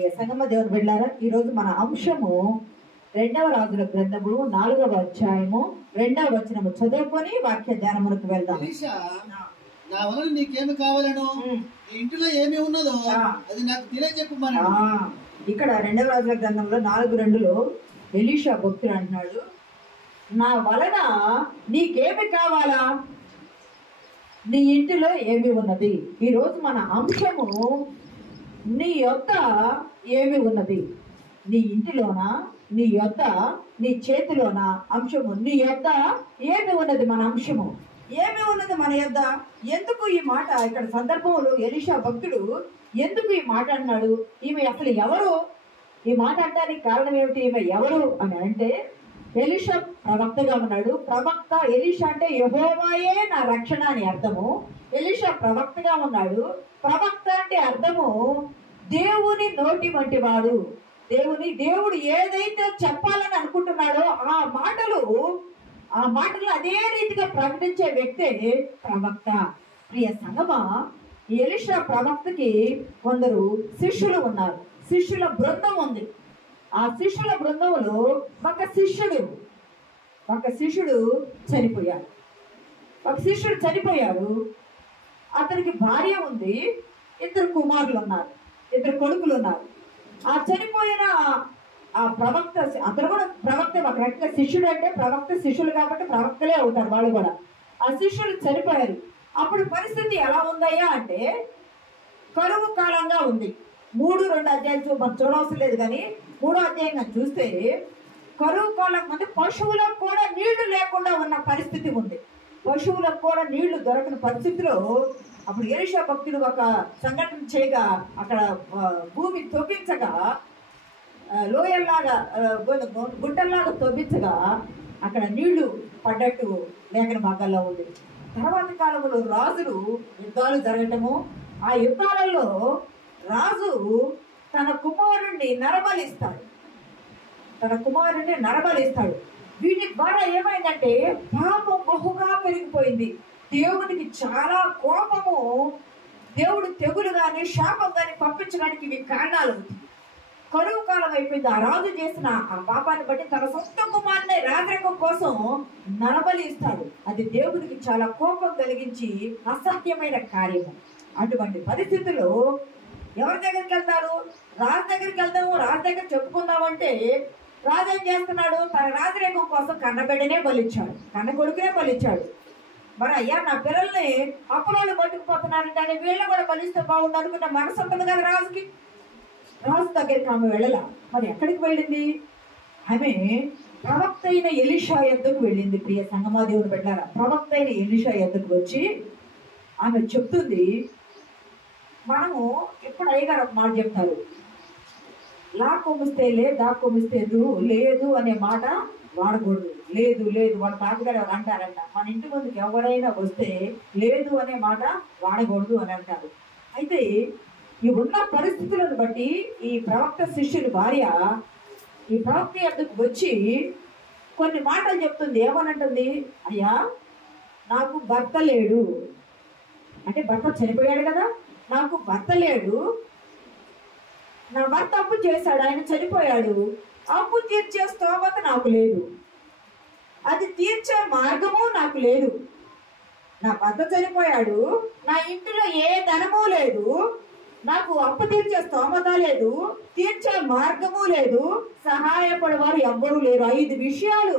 ప్రియ సంగమ దేవుని బిడ్డలారా, ఈరోజు మన అంశము 2వ రాజుల గ్రంథము 4వ అధ్యాయము 2వ వచనము చదువుకొని వాక్య ధ్యానమునకు వెళ్దాం. నా వలన నీకేమి కావాలను, ఇంటిలో ఏమి ఉన్నదో అది నాకు తెలియజెప్పమని. ఇక్కడ 2వ రాజుల గ్రంథంలో 4:2లో ఎలీషా భక్తుడు అంటున్నాడు, నా వలన నీకేమి కావాలా, నీ ఇంటిలో ఏమి ఉన్నది. ఈరోజు మన అంశము నీ యొద్ద ఏమి ఉన్నది. నీ ఇంటిలోనా, నీ యొద్ద, నీ చేతిలోనా అంశము. నీ యొద్ద ఏమి ఉన్నది మన అంశము, ఏమి ఉన్నది మన యొద్ద. ఎందుకు ఈ మాట ఇక్కడ సందర్భంలో ఎలీషా భక్తుడు ఎందుకు ఈ మాట అన్నాడు? ఈమె అసలు ఎవరు? ఈ మాట అనడానికి కారణం ఏమిటి? ఈమె ఎవరు అని అంటే, ఎలీషా ప్రవక్తగా ఉన్నాడు. ప్రవక్త ఎలీషా అంటే యెహోవాయే నా రక్షణ అని అర్థము. ఎలీషా ప్రవక్తగా ఉన్నాడు. ప్రవక్త అంటే అర్థము దేవుని నోటి వంటి వాడు. దేవుడు ఏదైతే చెప్పాలని అనుకుంటున్నాడో ఆ మాటలు అదే రీతిగా ప్రకటించే వ్యక్తే ప్రవక్త. ప్రియ సంగమ, ఎలీషా ప్రవక్తకి కొందరు శిష్యులు ఉన్నారు. శిష్యుల బృందం ఉంది. ఆ శిష్యుల బృందంలో ఒక శిష్యుడు చనిపోయాడు. అతనికి భార్య ఉంది, 2 కుమారులు ఉన్నారు, 2 కొడుకులు ఉన్నారు. ఆ చనిపోయిన ఆ ప్రవక్త, అతను కూడా ప్రవక్త, ఒక రకంగా శిష్యుడు అంటే ప్రవక్త, శిష్యులు కాబట్టి ప్రవక్తలే అవుతారు వాళ్ళు కూడా. ఆ శిష్యులు చనిపోయారు. అప్పుడు పరిస్థితి ఎలా ఉందయ్యా అంటే కరువు కాలంగా ఉంది. 3-2 అధ్యాయులు మనం చూడవసరం లేదు, కానీ 3వ అధ్యాయంగా చూస్తే కరువు కాలం అంటే పశువులకు కూడా నీళ్లు లేకుండా ఉన్న పరిస్థితి ఉంది. పశువులకు కూడా నీళ్లు దొరకని పరిస్థితిలో అప్పుడు ఎలీషా భక్తుడు ఒక సంఘటన చేయగా, అక్కడ భూమి తవ్వించగా, లోయల్లాగా గుంటల్లాగా తవ్వించగా అక్కడ నీళ్లు పడ్డట్టు లేఖన భాగాల్లో ఉంది. తర్వాత కాలంలో రాజులు యుద్ధాలు జరగటము, ఆ యుద్ధాలలో రాజు తన కుమారుణ్ణి నరబలిస్తాడు. వీటి ద్వారా ఏమైందంటే పాపం బహుగా పెరిగిపోయింది. దేవునికి చాలా కోపము. దేవుడు తెగులు కానీ శాపం కానీ పంపించడానికి ఇవి కారణాలు. కరువు కాలం అయిపోయింది. ఆ రాజు చేసిన ఆ పాపాన్ని బట్టి తన సొంత కుమారుని రాజరికం కోసం నరబలి ఇస్తాడు. అది దేవుడికి చాలా కోపం కలిగించి అసహ్యమైన కార్యము. అటువంటి పరిస్థితుల్లో ఎవరి దగ్గరికి వెళ్తారు? రాజు దగ్గరికి వెళ్తాము. రాజు దగ్గర చెప్పుకుందామంటే రాజు ఏం చేస్తున్నాడు? తన రాజరికం కోసం కన్నబిడ్డనే బలిచ్చాడు, కన్న కొడుకునే బలిచ్చాడు. మరి అయ్యా, నా పిల్లల్ని అప్పులోళ్ళు పట్టుకుపోతున్నారంటే వీళ్ళు కూడా బలిస్తే బాగుండు అనుకున్న మనసు ఉంటుంది కదా రాజుకి. రాజు దగ్గరికి ఆమె వెళ్ళలా. మరి ఎక్కడికి వెళ్ళింది? ఆమె ప్రవక్త అయిన ఎలీషా యొద్దకు వెళ్ళింది. ప్రియ సంగమా దేవుని బిడ్డలారా, ప్రవక్త అయిన ఎలీషా యొద్దకు వచ్చి ఆమె చెప్తుంది, మనము ఎప్పుడు అయ్యగారు ఒక మాట చెప్తారు, లా కొమ్మిస్తే లే, దా కొమ్మిస్తే లేదు అనే మాట వాడకూడదు. లేదు వాళ్ళ తాతగారు ఎవరు అంటారంట, మన ఇంటి ముందుకు ఎవరైనా వస్తే లేదు అనే మాట వాడకూడదు అని అంటారు. అయితే ఈ ఉన్న పరిస్థితులను బట్టి ఈ ప్రవక్త శిష్యుని భార్య ఈ ప్రవక్త యొద్దకు వచ్చి కొన్ని మాటలు చెప్తుంది. ఏమనంటుంది? అయ్యా, నాకు భర్త లేడు అంటే, భర్త చనిపోయాడు కదా, నాకు భర్త లేడు, నా భర్త అప్పు చేశాడు, ఆయన చనిపోయాడు, అప్పు తీర్చే స్తోమత నాకు లేదు, అది తీర్చే మార్గము నాకు లేదు. నా భర్త చనిపోయాడు, నా ఇంటిలో ఏ ధనము లేదు, నాకు అప్పు తీర్చే స్తోమత లేదు, తీర్చే మార్గము లేదు, సహాయపడేవారు ఎవ్వరూ లేరు. 5 విషయాలు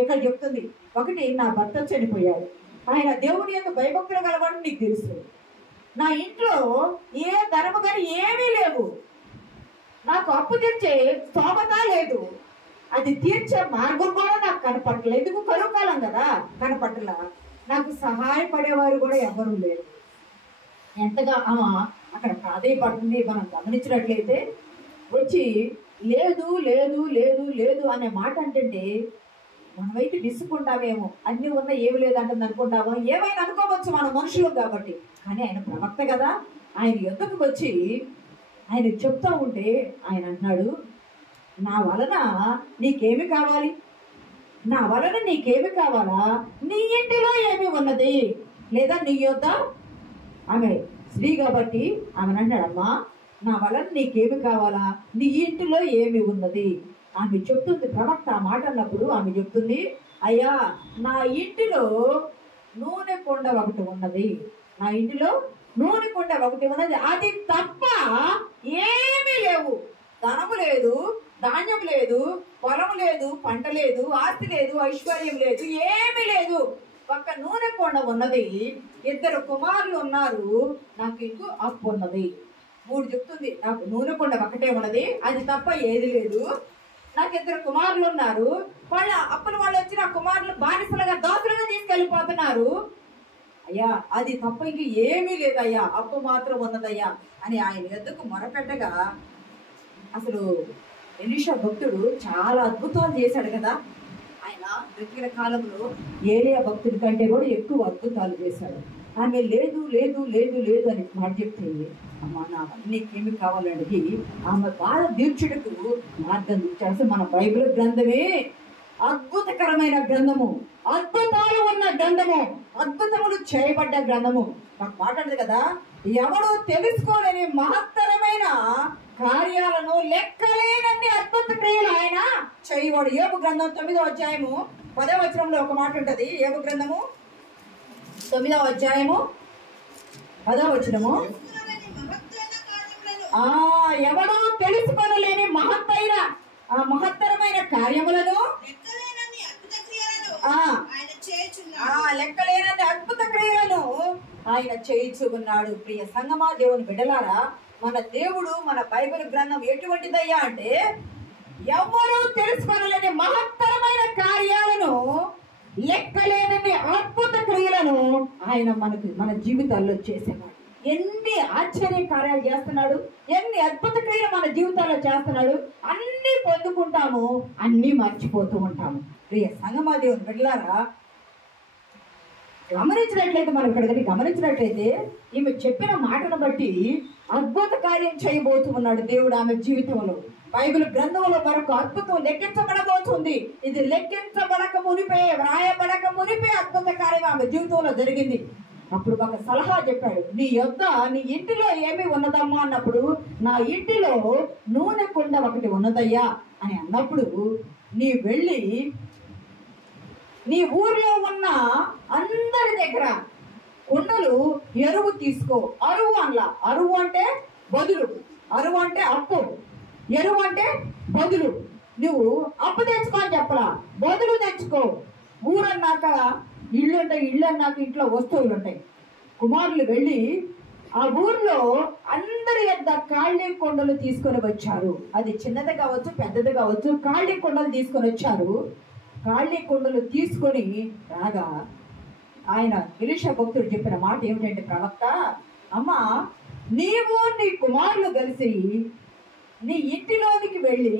ఇక్కడ చెప్తుంది. 1, నా భర్త చనిపోయాడు, ఆయన దేవుని యొక్క భయభక్తులు కలవాడు, నీకు తెలుసు. నా ఇంట్లో ఏ ధనము కానీ ఏమీ లేవు, నాకు అప్పు తీర్చే స్తోమత లేదు, అది తీర్చే మార్గం కూడా నాకు కనపట్టలేదు. ఎందుకు? కరువు కాలం కదా, కనపట్టలా. నాకు సహాయపడేవారు కూడా ఎవరు లేరు. ఎంతగా అక్కడ ప్రాధేయపడుతుంది మనం గమనించినట్లయితే. వచ్చి లేదు అనే మాట అంటే మనమైతే విసుకుంటామేమో, అన్ని ఉన్నా ఏమి లేదంటుంది అనుకుంటామో, ఏమైనా అనుకోవచ్చు మన మనుషులు కాబట్టి. కానీ ఆయన ప్రవక్త కదా, ఆయన యుద్ధకు వచ్చి ఆయన చెప్తా ఉంటే ఆయన అన్నాడు, నా వలన నీకేమి కావాలి, నా వలన నీకేమి కావాలా, నీ ఇంటిలో ఏమి ఉన్నది, లేదా నీ యొద్ద. ఆమె స్త్రీ కాబట్టి ఆమె అన్నాడమ్మా, నా వలన నీకేమి కావాలా, నీ ఇంటిలో ఏమి ఉన్నది? ఆమె చెప్తుంది, ప్రవక్త ఆ మాట అన్నప్పుడు ఆమె చెప్తుంది, అయ్యా నా ఇంటిలో నూనె కొండ ఒకటి ఉన్నది, నా ఇంటిలో నూనె కొండ ఒకటి ఉన్నది, అది తప్ప ఏమీ లేవు. ధనము లేదు, ధాన్యం లేదు, పొలం లేదు, పంట లేదు, ఆస్తి లేదు, ఐశ్వర్యం లేదు, ఏమీ లేదు. ఒక్క నూనె కొండ ఉన్నది, 2 కుమారులు ఉన్నారు, నాకు ఇంకో అప్పు ఉన్నది. 3 చెప్తుంది, నాకు నూనె కొండ ఒకటే ఉన్నది, అది తప్ప ఏది లేదు. నాకు 2 కుమారులు ఉన్నారు, వాళ్ళ అప్పుల వాళ్ళు వచ్చి నా కుమారులు బానిసలుగా దోసులుగా తీసుకెళ్ళిపోతున్నారు. అయ్యా అది తప్ప ఇంక ఏమీ లేదయ్యా, అప్పు మాత్రం ఉన్నదయ్యా అని ఆయన ఎద్దుకు మొరపెట్టగా, అసలు ఎలీషా భక్తుడు చాలా అద్భుతాలు చేశాడు కదా. ఆయన బ్రతికిన కాలంలో ఏలియా భక్తుడి కంటే కూడా ఎక్కువ అద్భుతాలు చేశాడు. ఆమె లేదు లేదు లేదు లేదు అని మాట చెప్తుంది. అమ్మ నా నీకేమి కావాలండి, ఆమె బాధ దీక్షుడికి మార్గం ఇచ్చాడు. మన బైబిల్ గ్రంథమే అద్భుతకరమైన గ్రంథము, అద్భుతాలు ఉన్న గ్రంథము, అద్భుతములు చేయబడ్డ గ్రంథము. నాకు మాట్లాడదు కదా, ఎవడు తెలుసుకోలేని మహత్తరమైన కార్యాలను, లెక్కలేనన్ని అద్భుత క్రియలు ఆయన చేయవాడు. యోబు గ్రంథం 9వ అధ్యాయము 10వ వచనంలో ఒక మాట ఉంటది. యోబు గ్రంథము 9వ అధ్యాయము 10వ వచనము, ఎవడో తెలుసుకోలేని మహత్తరమైన కార్యములను, లెక్కలేనన్ని అద్భుత క్రియలను ఆయన చేయించు ఉన్నాడు. ప్రియ సంగమా, దేవుని బిడ్డలారా, మన దేవుడు, మన బైబిల్ గ్రంథం ఎటువంటిదయ్యా అంటే, ఎవరూ తెలుసుకోలేని మహత్తరమైన కార్యాలను, లెక్కలేనన్ని అద్భుత క్రియలను ఆయన మన జీవితాల్లో చేసేవాడు. ఎన్ని ఆశ్చర్య కార్యాలు చేస్తున్నాడు, ఎన్ని అద్భుత క్రియలు మన జీవితాల్లో చేస్తున్నాడు. అన్ని పొందుకుంటాము, అన్ని మర్చిపోతూ ఉంటాము. ప్రియ సంగమా, దేవుని బిడ్డలారా, గమనించినట్లయితే, మనం ఇక్కడ గమనించినట్లయితే, ఈమె చెప్పిన మాటను బట్టి అద్భుత కార్యం చేయబోతూ ఉన్నాడు దేవుడు ఆమె జీవితంలో. బైబిల్ గ్రంథంలో మరొక అద్భుతం లెక్కించబడబోతుంది. ఇది లెక్కించబడక మునిపే, వ్రాయబడక మునిపే అద్భుత కార్యం ఆమె జీవితంలో జరిగింది. అప్పుడు ఒక సలహా చెప్పాడు, నీ ఇంటిలో ఏమి ఉన్నదమ్మా అన్నప్పుడు, నా ఇంటిలో నూనె కుండ ఒకటి ఉన్నదయ్యా అని అన్నప్పుడు, నీ వెళ్ళి నీ ఊర్లో ఉన్న అందరి దగ్గర కుండలు ఎరువు తీసుకో. అరువు అనలా, అరువు అంటే బదులు, అరువు అంటే అప్పు, ఎరువు అంటే బదులు. నువ్వు అప్పు తెచ్చుకో అని చెప్పలా, బదులు తెచ్చుకో. ఊరన్నాక ఇళ్ళు ఉంటాయి, ఇళ్ళు అన్నాక ఇంట్లో వస్తువులు ఉంటాయి. కుమారులు వెళ్ళి ఆ ఊర్లో అందరి యొద్ద ఖాళీ కొండలు తీసుకొని వచ్చారు. అది చిన్నది కావచ్చు, పెద్దది కావచ్చు, ఖాళీ కొండలు తీసుకొని వచ్చారు. ఖాళీ కొండలు తీసుకొని రాగా ఆయన ఎలీషా భక్తుడు చెప్పిన మాట ఏమిటంటే, ప్రవక్త, అమ్మ నీవు నీ కుమారులు కలిసి నీ ఇంటిలోనికి వెళ్ళి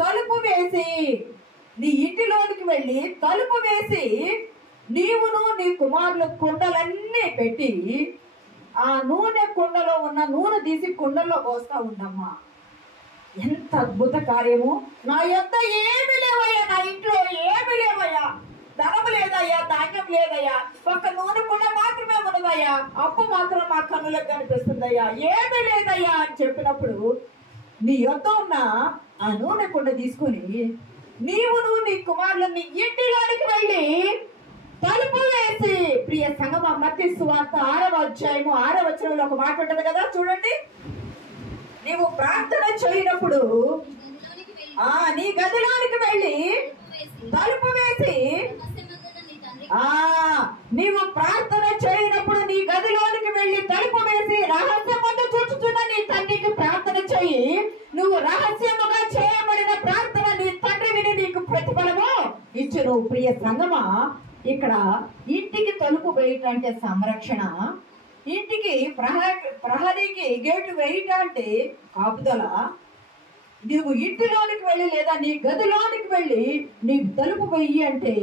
తలుపు వేసి, నీ ఇంటిలోనికి వెళ్ళి తలుపు వేసి, నీవును నీ కుమారులు కుండలన్నీ పెట్టి ఆ నూనె కుండలో ఉన్న నూనె తీసి కుండల్లో పోస్తా ఉండమ్మా. ఎంత అద్భుత కార్యము! నా యొద్ద ఏమి లేవయ్యా, నా ఇంట్లో ఏమి లేవయ్యా, ధనం లేదయ్యా, ధాన్యం లేదయ్యా, ఒక్క నూనె కుండ మాత్రమే ఉన్నదయ్యా, అప్పు మాత్రం మా కన్నులకు కనిపిస్తుందయ్యా, ఏమి లేదయ్యా అని చెప్పినప్పుడు, నీ యొద్ద ఉన్న ఆ నూనె కుండ తీసుకుని నీవును నీ కుమారులని ఇంటిలోనికి వెళ్ళి తలుపు వేసి. ప్రియ సంగమా, మత్తయి సువార్త 6వ అధ్యాయము 6వ వచనంలో ఒక మాట ఉంటది కదా, చూడండి. నీవు ప్రార్థన చేయనప్పుడు నీ గదిలోనికి వెళ్ళి తలుపు వేసి, నీవు ప్రార్థన చేయనప్పుడు నీ గదిలోనికి వెళ్ళి తలుపు వేసి రహస్యమందు చూచుచున్న నీ తండ్రికి ప్రార్థన చేయి. నువ్వు రహస్యముగా చేయబడిన ప్రార్థన నీ తండ్రి విని నీకు ప్రతిఫలము ఇచ్చును. ప్రియ సంగమా, ఇక్కడ ఇంటికి తలుపు వేయటం అంటే సంరక్షణ, ఇంటికి ప్రహరీకి గేటు వేయటం అంటే కాపుదల. నువ్వు ఇంటిలోనికి వెళ్ళి లేదా నీ గదిలోనికి వెళ్ళి నీ తలుపు వెయ్యి అంటే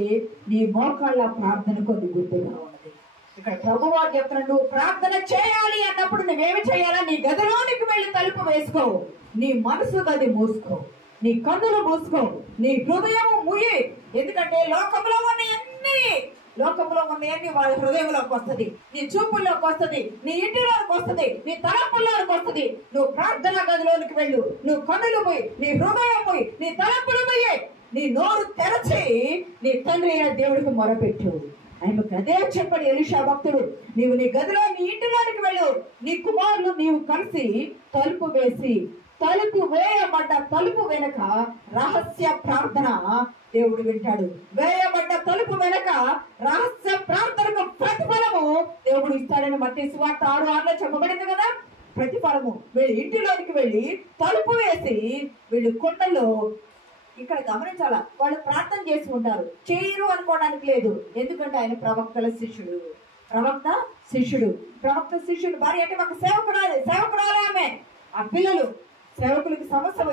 నీ మోకాళ్ళ ప్రార్థన కొద్ది గుర్తుగా ఉన్నది. ఇక్కడ ప్రభువారు చెప్తున్నాడు, నువ్వు ప్రార్థన చేయాలి అన్నప్పుడు నువ్వేమి చేయాలా? నీ గదిలోనికి వెళ్ళి తలుపు వేసుకో, నీ మనసు గది మూసుకో, నీ కన్నులు మూసుకో, నీ హృదయము ముయ్యి. ఎందుకంటే లోకంలో ఉన్న ఎన్ని లోకంలో ఉన్నవన్నీ వాళ్ళ హృదయంలోకి వస్తుంది, నీ చూపుల్లోకి వస్తుంది, నీ ఇంటిలోకి వస్తుంది, నీ తలంపుల్లోకి వస్తుంది. నువ్వు ప్రార్థనా గదిలోనికి వెళ్ళు, నువ్వు కన్నులు పోయి, నీ హృదయం పోయి, నీ తలంపులు పోయి, నీ నోరు తెరచి నీ తండ్రి అయిన దేవుడికి మొరపెట్టు. ఆయనకు అదే చెప్పాడు ఎలీషా భక్తుడు, నీవు నీ గదిలో నీ ఇంటిలోనికి వెళ్ళు, నీ కుమారులు నీవు కలిసి తలుపు వేసి, తలుపు వేయబడ్డ తలుపు వెనక రహస్య ప్రార్థన దేవుడు వింటాడు. వేయబడ్డ తలుపు వెనక రహస్య ప్రార్థనకు ప్రతిఫలము దేవుడు ఇస్తాడని మత్తయి సువార్త 6:6 చెప్పబడింది కదా. ప్రతిఫలము వీళ్ళు ఇంటిలోనికి వెళ్ళి తలుపు వేసి, వీళ్ళు కొండలో, ఇక్కడ గమనించాల, వాళ్ళు ప్రార్థన చేసి ఉంటారు, చేయరు అనుకోవడానికి లేదు. ఎందుకంటే ఆయన ప్రవక్తల శిష్యుడు, ప్రవక్త శిష్యుడు భార్య అంటే ఒక సేవకురాలే ఆమె. ఆ పిల్లలు సేవకులకి సమస్య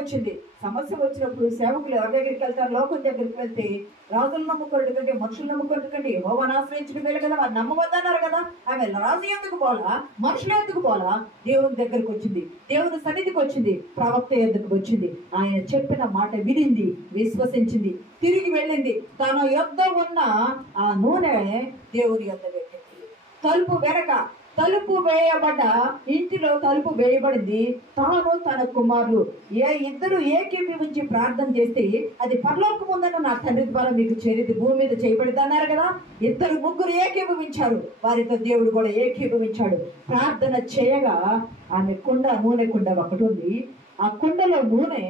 వచ్చినప్పుడు సేవకులు ఎవరి దగ్గరికి వెళ్తారు? లోకం దగ్గరికి వెళ్తే రాజులు నమ్ముకోవడం కంటే, మనుషులు నమ్ముకోవడం కంటే యెహోవాను ఆశ్రయించడం వేలు కదా, వారు నమ్మవద్దన్నారు కదా. ఆమె రాజు ఎందుకు పోలా, మనుషులు ఎందుకు పోలా? దేవుని దగ్గరకు వచ్చింది, దేవుని సన్నిధికి వచ్చింది, ప్రవక్త ఎందుకు వచ్చింది. ఆయన చెప్పిన మాట వినింది, విశ్వసించింది, తిరిగి వెళ్ళింది. తన యొద్ద ఉన్న ఆ నూనె దేవుని యొద్ద పెట్టింది. తలుపు వెనక తలుపు వేయబడ్డ ఇంటిలో తలుపు వేయబడింది. తాను తన కుమారులు ఇద్దరు ఏకీభవించి ప్రార్థన చేస్తే అది పరలోకముందన్న నా తండ్రి ద్వారా మీకు చేరేది భూమి మీద చేయబడింది అన్నారు కదా. ముగ్గురు ఏకీభవించారు, వారితో దేవుడు కూడా ఏకీభవించాడు. ప్రార్థన చేయగా ఆమె నూనె కుండ ఒకటి ఉంది. ఆ కుండలో నూనె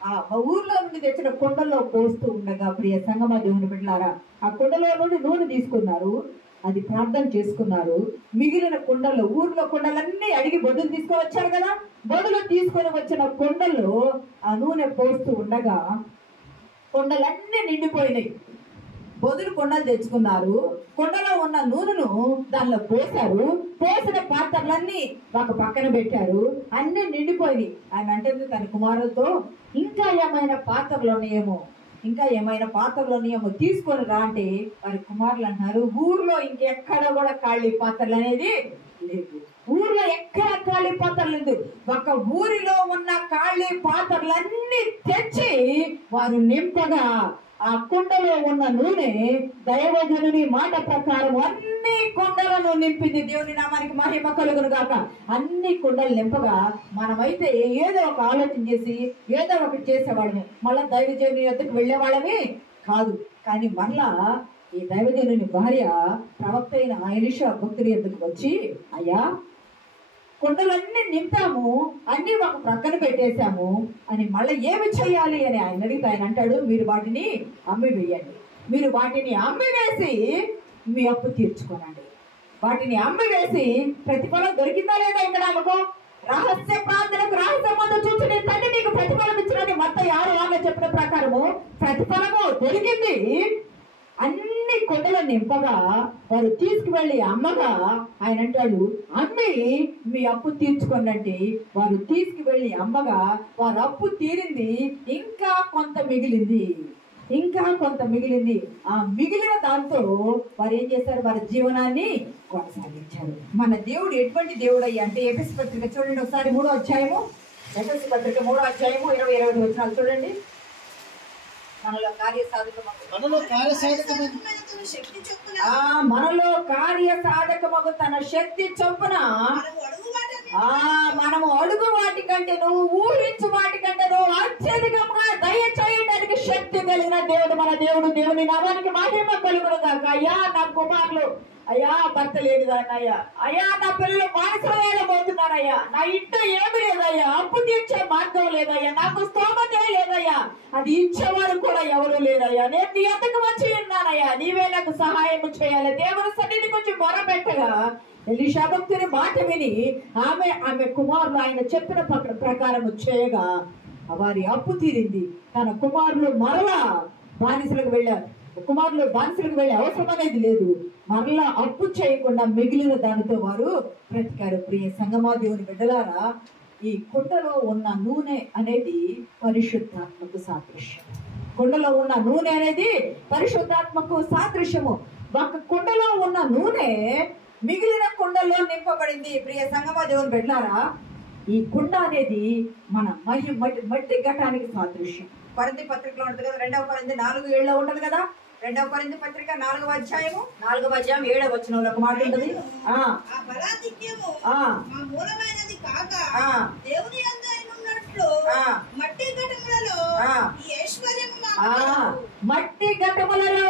ఆ ఊర్లో నుండి తెచ్చిన కుండల్లో పోస్తూ ఉండగా, ప్రియ సంగమా దేవుని బిడ్డలారా, ఆ కుండలో నుండి నూనె తీసుకున్నారు, అది ప్రార్థన చేసుకున్నారు. మిగిలిన కుండల్లో, ఊర్లో కుండలన్నీ అడిగి బొడ్డులు తీసుకొని వచ్చారు కదా, బొడ్డులు తీసుకొని వచ్చిన కుండల్లో ఆ నూనె పోస్తూ ఉండగా కుండలన్నీ నిండిపోయినాయి. బొదులు కుండలు తెచ్చుకున్నారు, కుండలో ఉన్న నూనెను దానిలో పోసారు, పోసిన పాత్రలన్నీ ఒక పక్కన పెట్టారు, అన్ని నిండిపోయినాయి. ఆయన అంటే తన కుమారులతో ఇంకా ఏమైనా పాత్రలు ఉన్నాయేమో తీసుకొని రా అంటే, వారి కుమారులు అంటున్నారు, ఊర్లో ఇంకెక్కడ కూడా ఖాళీ పాత్రలు అనేది లేదు. ఊర్లో ఎక్కడ ఖాళీ పాత్రలు లేదు. ఒక ఊరిలో ఉన్న ఖాళీ పాత్రలన్నీ తెచ్చి వారు నింపగా ఆ కుండలో ఉన్న నూనె దైవజనుని మాట ప్రకారం అన్ని కుండలను నింపింది. దేవుని నామానికి మహిమ కలుగును గాక. అన్ని కుండలు నింపగా మనమైతే ఏదో ఒక ఆలోచన చేసి ఏదో ఒకటి చేసేవాళ్ళమే, మళ్ళా దైవజనుని యొద్దకు వెళ్ళేవాళ్ళమే కాదు. కానీ మరలా ఈ దైవజనుని భార్య ప్రవక్త అయిన ఎలీషా భక్తుడి యొద్దకు వచ్చి, అయ్యా కుండలన్నీ నింపాము, అన్ని ఒక ప్రక్కన పెట్టేశాము అని మళ్ళీ ఏమి చేయాలి అని ఆయన అడిగితే ఆయన అంటాడు, మీరు వాటిని అమ్మి వేయండి, మీరు వాటిని అమ్మి వేసి మీ అప్పు తీర్చుకోనండి. వాటిని అమ్మి వేసి ప్రతిఫలం దొరికిందా లేదా ఇక్కడ అనుకో. రహస్య ప్రార్థనకు రహస్య మందు చూసి నీ తండ్రి నీకు ప్రతిఫలం ఇచ్చినని మత్తయి 6:6 చెప్పిన ప్రకారము ప్రతిఫలము దొరికింది. అన్ని కుండలు నింపగా వారు తీసుకువెళ్ళి అమ్మగా ఆయన అంటాడు, అమ్మి మీ అప్పు తీర్చుకోనంటే వారు తీసుకువెళ్ళి అమ్మగా వారు అప్పు తీరింది, ఇంకా కొంత మిగిలింది. ఆ మిగిలిన దాంతో వారు ఏం చేశారు? వారి జీవనాన్ని కొనసాగించారు. మన దేవుడు ఎటువంటి దేవుడు అయ్యా అంటే, ఎఫెసీ పత్రిక చూడండి ఒకసారి 3వ అధ్యాయము, ఎఫెసీ పత్రిక 3వ అధ్యాయము 20-21 వచనాలు చూడండి. మనలో కార్య సాధకమగు తన శక్తి చొప్పున మనము అడుగు వాటి కంటే, నువ్వు ఊహించు వాటి కంటే నువ్వు అత్యధికంగా దయచేయడానికి శక్తి కలిగిన దేవుడు మన దేవుడు. దేవుని నామానికి మహిమ కలుగును గాక. అయ్యా నా కుమారులు, అయ్యా భర్త లేదు అయ్యా, అయ్యా నా పిల్లలు బానిసలు పోతున్నారయ్యా, నా ఇంట్లో ఏమి లేదయ్యా, అప్పు తీర్చే మార్గం లేదయ్యా, నాకు స్తోమతే లేదయ్యా, అది ఇచ్చేవారు కూడా ఎవరు లేరయ్యా, నేను నీ అంతకు వచ్చి ఉన్నానయ్యా, నీవే నాకు సహాయం చేయాలి. దేవుని సన్నిధికి వచ్చి మొరపెట్టగా ఎలీషా భక్తుని మాట విని ఆమె కుమారులు ఆయన చెప్పిన ప్రకారం చేయగా వారి అప్పు తీరింది. తన కుమారులు మరలా బానిసలకు వెళ్ళారు. కుమారులు బానిసలకు వెళ్ళే అవసరం అనేది లేదు. మరలా అప్పు చేయకుండా మిగిలిన దానితో వారు బ్రతికారు. ప్రియ సంగమా దేవుని బిడ్డలారా, ఈ కుండలో ఉన్న నూనె అనేది పరిశుద్ధాత్మకు సాదృశ్యం. కుండలో ఉన్న నూనె అనేది పరిశుద్ధాత్మకు సాదృశ్యము. ఒక కుండలో ఉన్న నూనె మిగిలిన కుండల్లో నింపబడింది. ప్రియ సంగమా దేవుని బిడ్డలారా, ఈ కుండ అనేది మన మట్టి ఘటానికి సాదృశ్యం. కొరింథీ పత్రికలో ఉంటుంది కదా, 2 కొరింథీ 4:7 ఉంటుంది కదా. రెండవ కొరింథీ పత్రిక 4వ అధ్యాయం 7వ వచనంలో ఒక మాట ఉంటుంది. ఆ బలాధిక్యము ఆ మూలమైనది కాక దేవుని యందు ఉన్నట్లు మట్టి ఘటములలో ఈ ఐశ్వర్యము మట్టి ఘటములలో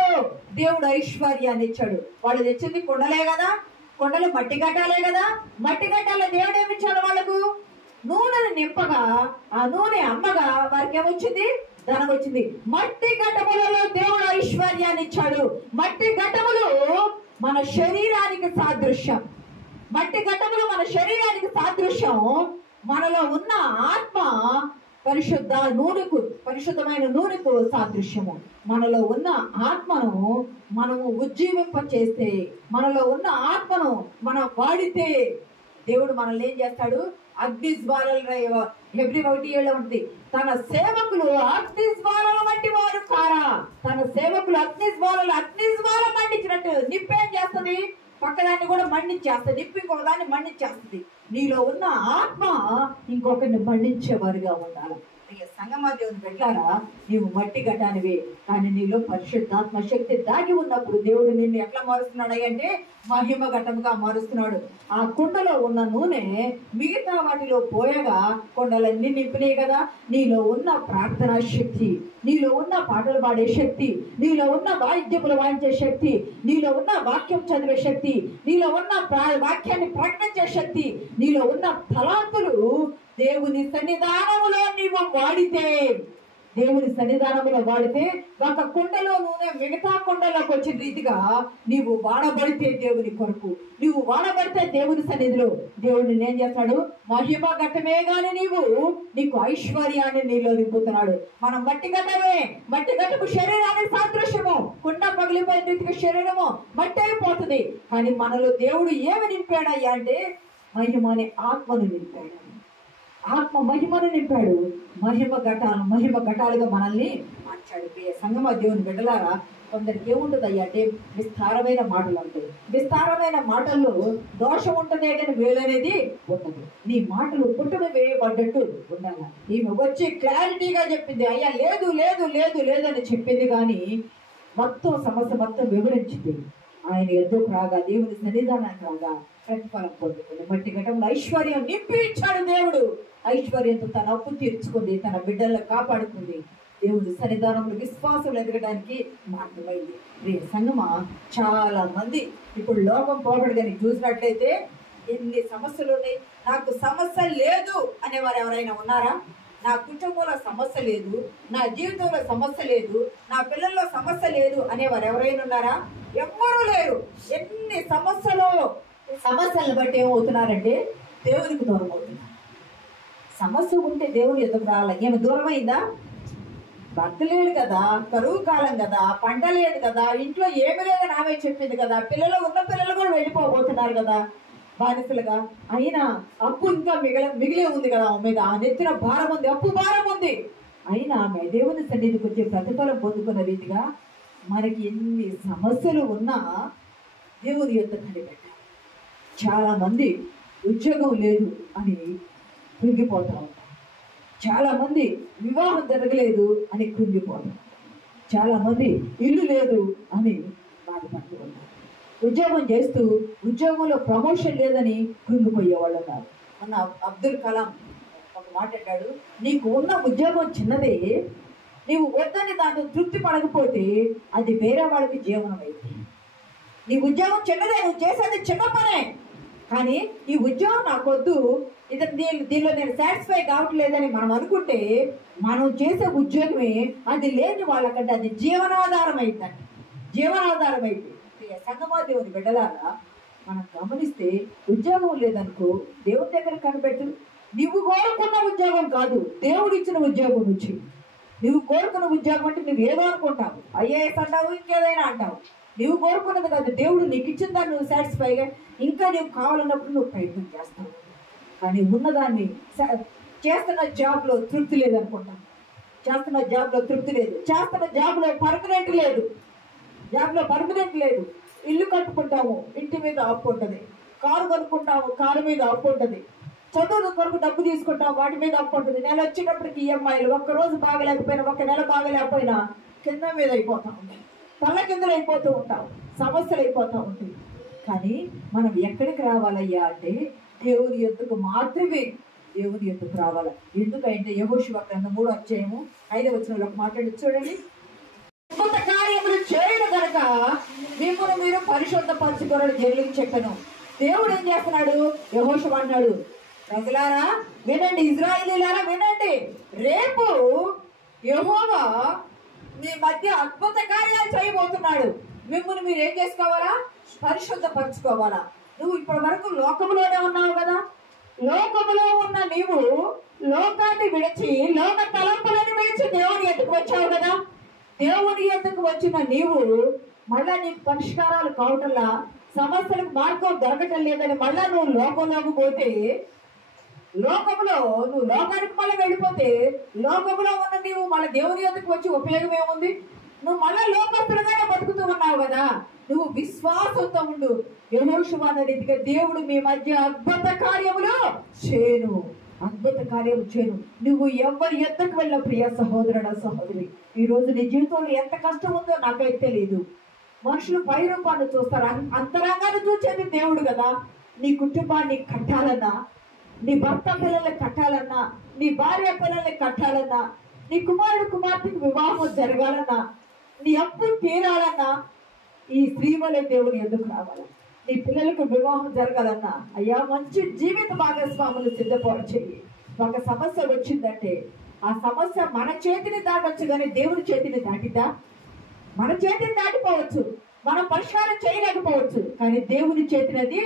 దేవుడు ఐశ్వర్యాన్ని ఇచ్చాడు. వాళ్ళు తెచ్చింది కొండలే కదా, కొండలు మట్టి ఘటాలే కదా. మట్టి ఘటాల దేవుడు ఏమిచ్చాడు వాళ్ళకు? నూనెను నింపగా ఆ నూనె అమ్మగా వారికి ఏమొచ్చింది? ధనం వచ్చింది. మట్టి ఘటములలో దేవుడు ఐశ్వర్యాన్ని ఇచ్చాడు. మట్టి ఘటములు మన శరీరానికి సాదృశ్యం. మట్టి ఘటములు మన శరీరానికి సాదృశ్యం. మనలో ఉన్న ఆత్మ పరిశుద్ధమైన నూనెకు సాదృశ్యము. మనలో ఉన్న ఆత్మను మనము ఉజ్జీవింప చేస్తే, మనలో ఉన్న ఆత్మను మనం వాడితే దేవుడు మనల్ని ఏం చేస్తాడు? అగ్ని జ్వాలలు ఎవ్రీ 1:7 ఉంటుంది. తన సేవకులు అగ్ని జ్వాలల వంటి వారు కారా. తన సేవకులు అగ్ని జ్వాల మండించినట్టు నిప్పేం చేస్తుంది? పక్కదాన్ని కూడా మండించేస్తుంది. నిప్పు ఇంకొక దాన్ని మండించేస్తుంది. నీలో ఉన్న ఆత్మ ఇంకొకరిని మండించేవారుగా ఉండాలి. సంగమా దేవుని పెట్టారా, నీవు మట్టి ఘటానివే, కానీ నీలో పరిశుద్ధాత్మ శక్తి దాగి ఉన్నప్పుడు దేవుడు నిన్ను ఎట్లా మారుస్తున్నాడు అంటే మహిమ ఘటముగా మారుస్తున్నాడు. ఆ కుండలో ఉన్న నూనె మిగతా వాటిలో పోయగా కొండలన్నీ నింపినాయి కదా. నీలో ఉన్న ప్రార్థనా శక్తి, నీలో ఉన్న పాటలు పాడే శక్తి, నీలో ఉన్న వాయిద్యములు వాయించే శక్తి, నీలో ఉన్న వాక్యం చదివే శక్తి, నీలో ఉన్న వాక్యాన్ని ప్రకటించే శక్తి, నీలో ఉన్న తలాంతులు దేవుని సన్నిధానములో నీవు వాడితే, దేవుని సన్నిధానములో వాడితే ఒక కుండలో నూనె మిగతా కుండలోకి వచ్చిన రీతిగా నీవు వాడబడితే దేవుని కొరకు, నీవు వాడబడితే దేవుని సన్నిధిలో దేవుడిని ఏం చేస్తాడు? మహిమ ఘటమే గాని నీకు ఐశ్వర్యాన్ని నీలో నింపుతున్నాడు. మనం మట్టి ఘటమే. మట్టి ఘటము శరీరానికి సాదృశ్యము. కుండ పగిలిపోయిన రీతిగా శరీరము మట్టి అయిపోతుంది. కానీ మనలో దేవుడు ఏమి నింపాడయ్యా అంటే మహిమ అనే ఆత్మను నింపాడు. ఆత్మ మహిమను నింపాడు. మహిమ ఘటాలుగా మనల్ని మార్చాడు. సంగమ దేవుని బిడ్డలారా, కొందరికి ఏముంటుంది అయ్యా అంటే విస్తారమైన మాటలు ఉంటాయి. విస్తారమైన మాటల్లో దోషం ఉంటుందే కానీ వేలనేది ఉండదు. నీ మాటలు పుట్టును వేయబడ్డట్టు ఉండాలి. ఈమె వచ్చి క్లారిటీగా చెప్పింది, అయ్యా లేదు లేదు లేదు లేదని చెప్పింది, కానీ మొత్తం సమస్య మొత్తం వివరించింది. ఆయన ఎద్దుకు రాగా, దేవుని సన్నిధానానికి రాగా ప్రతిఫలం పొందుకుంది. మట్టి ఘటంలో ఐశ్వర్యం నింపి ఇచ్చాడు దేవుడు. ఐశ్వర్యంతో తన అప్పు తీర్చుకుంది, తన బిడ్డలను కాపాడుకుంది. దేవుడి సన్నిధానంలో విశ్వాసం ఎదగడానికి మార్గమైంది. సంగమా, చాలా మంది ఇప్పుడు లోకం పోబడి కానీ చూసినట్లయితే ఎన్ని సమస్యలు ఉన్నాయి. నాకు సమస్య లేదు అనేవారు ఎవరైనా ఉన్నారా? నా కుటుంబంలో సమస్య లేదు, నా జీవితంలో సమస్య లేదు, నా పిల్లల్లో సమస్య లేదు అనేవారు ఎవరైనా ఉన్నారా? ఎవ్వరూ లేరు. ఎన్ని సమస్యలను బట్టి ఏమవుతున్నారంటే దేవునికి దూరం అవుతున్నారు. సమస్య ఉంటే దేవుని ఎదురు రావాలి. ఏమి దూరమైందా? భర్త లేడు కదా, కరువు కాలం కదా, పంట లేదు కదా, ఇంట్లో ఏమి లేదని ఆమె చెప్పింది కదా, ఉన్న పిల్లలు కూడా వెళ్ళిపోబోతున్నారు కదా బానిసలుగా. అయినా అప్పు ఇంకా మిగిలే ఉంది కదా ఆమె మీద. ఆ నెత్తిన భారం ఉంది, అప్పు భారం ఉంది. అయినా ఆమె దేవుని సన్నిధికి వచ్చే ప్రతిఫలం పొందుకున్న రీతిగా మనకి ఎన్ని సమస్యలు ఉన్నా దేవుని యొద్ద కనిపెట్టాలి. చాలా మంది ఉద్యోగం లేదు అని కృంగిపోతూ ఉంటారు. చాలా మంది వివాహం జరగలేదు అని కృంగిపోతారు. చాలా మంది ఇల్లు లేదు అని బాధపడుతూ ఉంటారు. ఉద్యోగం చేస్తూ ఉద్యోగంలో ప్రమోషన్ లేదని కృంగిపోయే వాళ్ళు ఉన్నారు. మొన్న అబ్దుల్ కలాం ఒక మాట అంటాడు, నీకు ఉన్న ఉద్యోగం చిన్నదే, నీవు వద్దని దాంతో తృప్తి పడకపోతే అది వేరే వాళ్ళకి జీవనం అయితే. నీ ఉద్యోగం చిన్నదే, నువ్వు చేసేది చిన్న పనే, కానీ ఈ ఉద్యోగం నాకొద్దు, దీనిలో నేను సాటిస్ఫై కావట్లేదని మనం అనుకుంటే మనం చేసే ఉద్యోగమే అది లేని వాళ్ళకంటే అది జీవనాధారం అయిద్దండి. జీవనాధారం అయితే సంగమా దేవుని బిడ్డలారా, మనం గమనిస్తే ఉద్యోగం లేదనుకో దేవుని దగ్గర కనిపెట్టు. నువ్వు కోరుకున్న ఉద్యోగం కాదు, దేవుడు ఇచ్చిన ఉద్యోగం నుంచి. నువ్వు కోరుకున్న ఉద్యోగం అంటే నువ్వు ఏదో అనుకుంటావు, ఐఏఎస్ అంటావు, ఇంకేదైనా అంటావు. నువ్వు కోరుకున్నది కాదు, దేవుడు నీకు ఇచ్చిన దాన్ని నువ్వు సాటిస్ఫైగా ఇంకా నీకు కావాలన్నప్పుడు నువ్వు ప్రయత్నం చేస్తావు. కానీ ఉన్నదాన్ని చేస్తున్న జాబ్లో తృప్తి లేదనుకుంటాం. చేస్తున్న జాబ్లో తృప్తి లేదు, చేస్తున్న జాబ్లో పర్మనెంట్ లేదు. ఇల్లు కట్టుకుంటాము, ఇంటి మీద అప్పు ఉంటుంది. కారు కొనుక్కుంటాము, కారు మీద అప్పు ఉంటుంది. చదువుల కొరకు డబ్బు తీసుకుంటాం, వాటి మీద అప్పు ఉంటుంది. నెల వచ్చేటప్పటికి ఈఎంఐలు, ఒక్క రోజు బాగలేకపోయినా, ఒక నెల బాగలేకపోయినా కింద మీద అయిపోతా ఉంటాయి. తల్లకిందులు అయిపోతూ ఉంటాం, సమస్యలు అయిపోతూ ఉంటాయి. కానీ మనం ఎక్కడికి రావాలయ్యా అంటే దేవుని యొద్దకు మాత్రమే, దేవుని యొద్దకు రావాలి. ఎందుకంటే యెహోషువ గ్రంథం 3వ అధ్యాయము 5వ వచనంలో మాట్లాడి చూడండి. అద్భుత కార్యములు చేయడం కనుక మిమ్మల్ని మీరు పరిశుద్ధపరచుకోవడం జరిగి చెప్పాను. దేవుడు ఏం చేస్తున్నాడు? యెహోషువ అన్నాడు, ప్రజలారా వినండి, ఇశ్రాయేలీయులారా వినండి, రేపు యెహోవా మీ మధ్య అద్భుత కార్యాలు చేయబోతున్నాడు. మిమ్మల్ని మీరు ఏం చేసుకోవాలా? పరిశుద్ధపరచుకోవాలా. నువ్వు ఇప్పటి వరకు లోకములోనే ఉన్నావు కదా. లోకములో ఉన్న నీవు లోకాన్ని విడిచి, లోక తలంపులను విడిచి దేవుని ఎద్దుకు వచ్చావు కదా. దేవుని ఎద్దుకు వచ్చిన నీవు మళ్ళా నీకు పరిష్కారాలు కావటంలా, సమస్యలకు మార్గం దొరకటం లేదని మళ్ళా నువ్వు లోకంలోకి పోతే, లోకంలో నువ్వు లోకానికి మళ్ళీ వెళ్ళిపోతే, లోకంలో ఉన్న నీవు మళ్ళీ దేవుని యొద్దకు వచ్చి ఉపయోగం ఏముంది? నువ్వు మళ్ళా లోకస్తులుగానే బతుకుతూ ఉన్నావు కదా. నువ్వు విశ్వాసంతో ఉండు. యెహోషువ అనే రీతిగా దేవుడు మీ మధ్య అద్భుత కార్యములు చేయను, అద్భుత కార్యము చేయను. నువ్వు ఎవరి ఎద్దకు వెళ్ళ ప్రియ సహోదరుడా సహోదరి, ఈ రోజు నీ జీవితంలో ఎంత కష్టం ఉందో నాకైతే తెలియదు. మనుషులు పైరూపాన్ని చూస్తారు, అంతరంగాన్ని చూసేది దేవుడు కదా. నీ కుటుంబాన్ని కట్టాలన్నా, నీ భర్త పిల్లల్ని కట్టాలన్నా, నీ భార్య పిల్లల్ని కట్టాలన్నా, నీ కుమారుడు కుమార్తెకు వివాహం జరగాలన్నా, నీ అప్పు తీరాలన్నా ఈ స్త్రీ వలె దేవుని ఎందుకు రావాలి. నీ పిల్లలకు వివాహం జరగాలన్నా అయ్యా మంచి జీవిత భాగస్వాములు సిద్ధపాటు చెయ్యి. ఒక సమస్య వచ్చిందంటే ఆ సమస్య మన చేతిని దాటొచ్చు కానీ దేవుని చేతిని దాటిద్దా? మన చేతిని దాటిపోవచ్చు, మనం పరిష్కారం చేయలేకపోవచ్చు, కానీ దేవుని చేతినది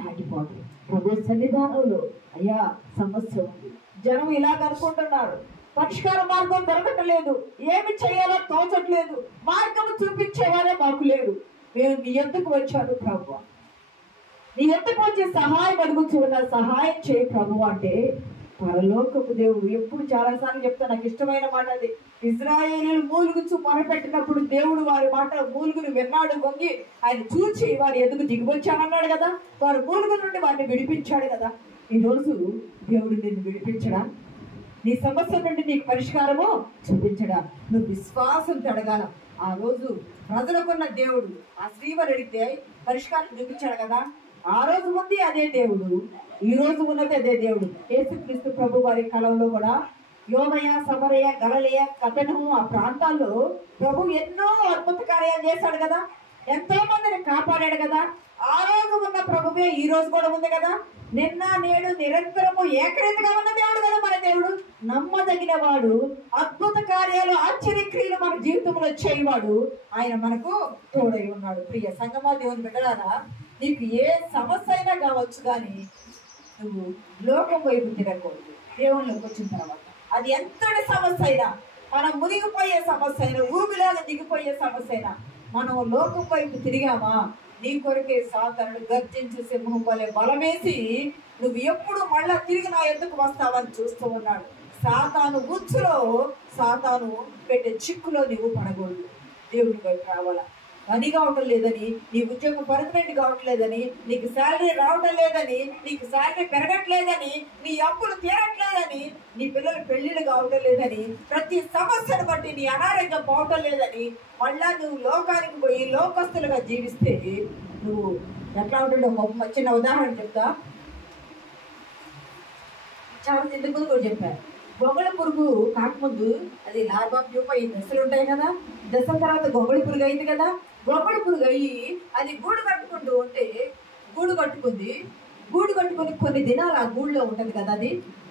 దాటిపోదు. ప్రభు సన్నిధానంలో అయ్యా సమస్య ఉంది, జనం ఇలాగ అనుకుంటున్నారు, పరిష్కార మార్గం దొరకట్లేదు, ఏమి చేయాలో తోచట్లేదు, మార్గం చూపించేవారే మాకు లేరు. మేము నీ ఎద్దుకు వచ్చాను ప్రభు, నీ ఎద్దుకు వచ్చి సహాయం అడుగుతున్నా, సహాయం చేయ ప్రభు అంటే పరలోకపు దేవుడు. ఎప్పుడు చాలాసార్లు చెప్తా, నాకు ఇష్టమైన మాట అది. ఇశ్రాయేలీయులు మూలుగుచు మొరపెట్టినప్పుడు దేవుడు వారి మాట మూలుగును విన్నాడు, వంగి ఆయన చూచి వారి ఎదుగు దిగివచ్చానన్నాడు కదా. వారి మూలుగు నుండి వారిని విడిపించాడు కదా. ఈరోజు దేవుడు నిన్ను విడిపించడా? నీ సమస్య నుండి నీకు పరిష్కారము చూపించడా? నువ్వు విశ్వాసం అడగాల. ఆ రోజు ప్రజలకున్న దేవుడు ఆ శ్రీవారు అడిగితే పరిష్కారం చూపించాడు కదా. ఆ రోజు ఉంది అదే దేవుడు, ఈ రోజు ఉన్నది అదే దేవుడు. యేసుక్రీస్తు ప్రభు వారి కాలంలో కూడా యోమయ, సమరయ, గలిలయ, కపెర్నహూము ఆ ప్రాంతాల్లో ప్రభు ఎన్నో అద్భుత కార్యాలు చేశాడు కదా. ఎంతో మందిని కాపాడాడు కదా. ఆ రోజు ఉన్న ప్రభువే ఈ రోజు కూడా ఉంది కదా. నిన్న నేడు నిరంతరము ఏకరీతిగా ఉన్న దేవుడు కదా మన దేవుడు. నమ్మదగిన వాడు, అద్భుత కార్యాలు, ఆశ్చర్యక్రియలు మన జీవితంలో చేయవాడు. ఆయన మనకు తోడై ఉన్నాడు. ప్రియ సంగమా దేవుని బిడ్డలారా, నీకు ఏ సమస్య అయినా కావచ్చు, కానీ నువ్వు లోకం వైపు తిరగకూడదు. దేవుళ్ళకి వచ్చిన తర్వాత అది ఎంతటి సమస్య అయినా, మనం మునిగిపోయే సమస్య అయినా, ఊబిలాగా దిగిపోయే సమస్య అయినా, మనం లోకం వైపు తిరిగామా నీ కొరకే సాతానుడు గర్జించే సింహం వలె బలమేసి నువ్వు ఎప్పుడు మళ్ళా తిరిగి నా ఎద్దుకు వస్తావని చూస్తూ ఉన్నాడు. సాతాను ఉచ్చులో, సాతాను పెట్టే చిక్కులో నువ్వు పడకూడదు. దేవుడి వైపు రావాలా. పని కావటం లేదని, నీ ఉద్యోగం పర్మనెంట్ కావట్లేదని, నీకు శాలరీ రావటం లేదని, నీకు శాలరీ పెరగట్లేదని, నీ అప్పులు తీరట్లేదని, నీ పిల్లల పెళ్లిళ్ళు కావటం లేదని, ప్రతి సమస్యను బట్టి నీ అనారోగ్యం పోవటం లేదని మళ్ళా నువ్వు లోకానికి పోయి లోకస్తులుగా జీవిస్తే నువ్వు ఎట్లా ఉంటుండో ఒక చిన్న ఉదాహరణ చెప్తా. చాలా ఇంతకు ముందు కూడా చెప్పారు. గొంగళి పురుగు కాకముందు అది లార్వా ప్యూప ఈ దశలు ఉంటాయి కదా. దశల తర్వాత గొంగళి పురుగు అయింది కదా. గొంగళి పురుగు అయ్యి అది గూడు కట్టుకుంటూ ఉంటే గూడు కట్టుకుని కొన్ని దినాలు ఆ గూడులో ఉంటుంది కదా.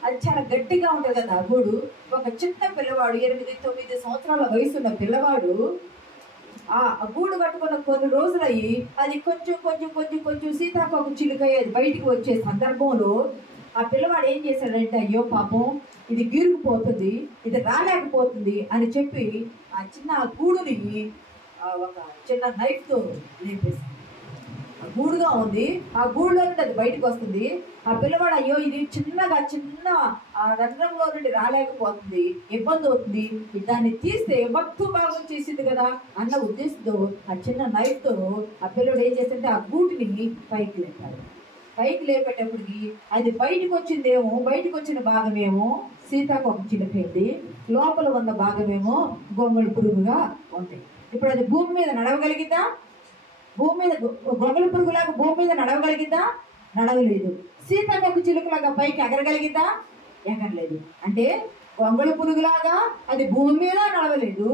అది చాలా గట్టిగా ఉంటుంది కదా ఆ గూడు. ఒక చిన్న పిల్లవాడు 8-9 సంవత్సరాల వయసున్న పిల్లవాడు ఆ గూడు కట్టుకున్న కొన్ని రోజులయ్యి అది కొంచెం సీతాకోక చిలుకయ్యి అది బయటికి వచ్చే సందర్భంలో ఆ పిల్లవాడు ఏం చేశాడంటే, అయ్యో పాపం ఇది గీరుకుపోతుంది, ఇది రాలేకపోతుంది అని చెప్పి ఆ చిన్న గూడుని ఒక చిన్న నైఫ్తో లేపేశాడు. ఆ గూడుగా ఉంది, ఆ గూడులో నుండి అది బయటకు వస్తుంది. ఆ పిల్లవాడు అయ్యో ఇది చిన్న ఆ రంధ్రంలో నుండి రాలేకపోతుంది, ఇబ్బంది అవుతుంది, దాన్ని తీస్తే మొత్తం భాగం చేసింది కదా అన్న ఉద్దేశంతో ఆ చిన్న నైఫ్తో ఆ పిల్లవాడు ఏం చేస్తుంటే ఆ గూటిని పైకి లేపాడు. పైకి లేపేటప్పటికి అది బయటకు వచ్చిన భాగమేమో సీతాకోక చిలుకైంది, లోపల ఉన్న భాగమేమో గొంగళి పురుగుగా ఉంటాయి. ఇప్పుడు అది భూమి మీద నడవగలిగిందా? భూమి మీద గొంగళి పురుగులాగా భూమి మీద నడవగలిగిందా? నడవలేదు. సీతాకోక చిలుకలాగా పైకి ఎగరగలిగిందా? ఎగరలేదు. అంటే గొంగళి పురుగులాగా అది భూమి మీద నడవలేదు,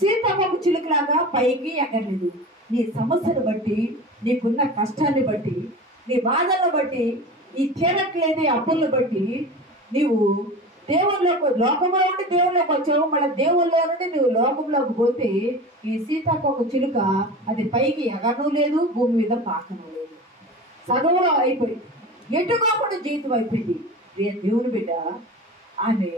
సీతాకోక చిలుకలాగా పైకి ఎగరలేదు. నీ సమస్యను బట్టి, నీకున్న కష్టాన్ని బట్టి, నీ బాధలను బట్టి, ఈ తీరట్లేని అప్పులను బట్టి నీవు లోకంలో నుండి దేవుళ్ళలోకి వచ్చావు. మళ్ళీ దేవుళ్ళలో నుండి నువ్వు లోకంలోకి పోతే ఈ సీతాకోక చిలుక అది పైకి ఎగరను లేదు, భూమి మీద పాకను లేదు, సగంలో అయిపోయింది. ఎటుకోకుండా జీవితం అయిపోయింది. దేవుని బిడ్డ ఆమె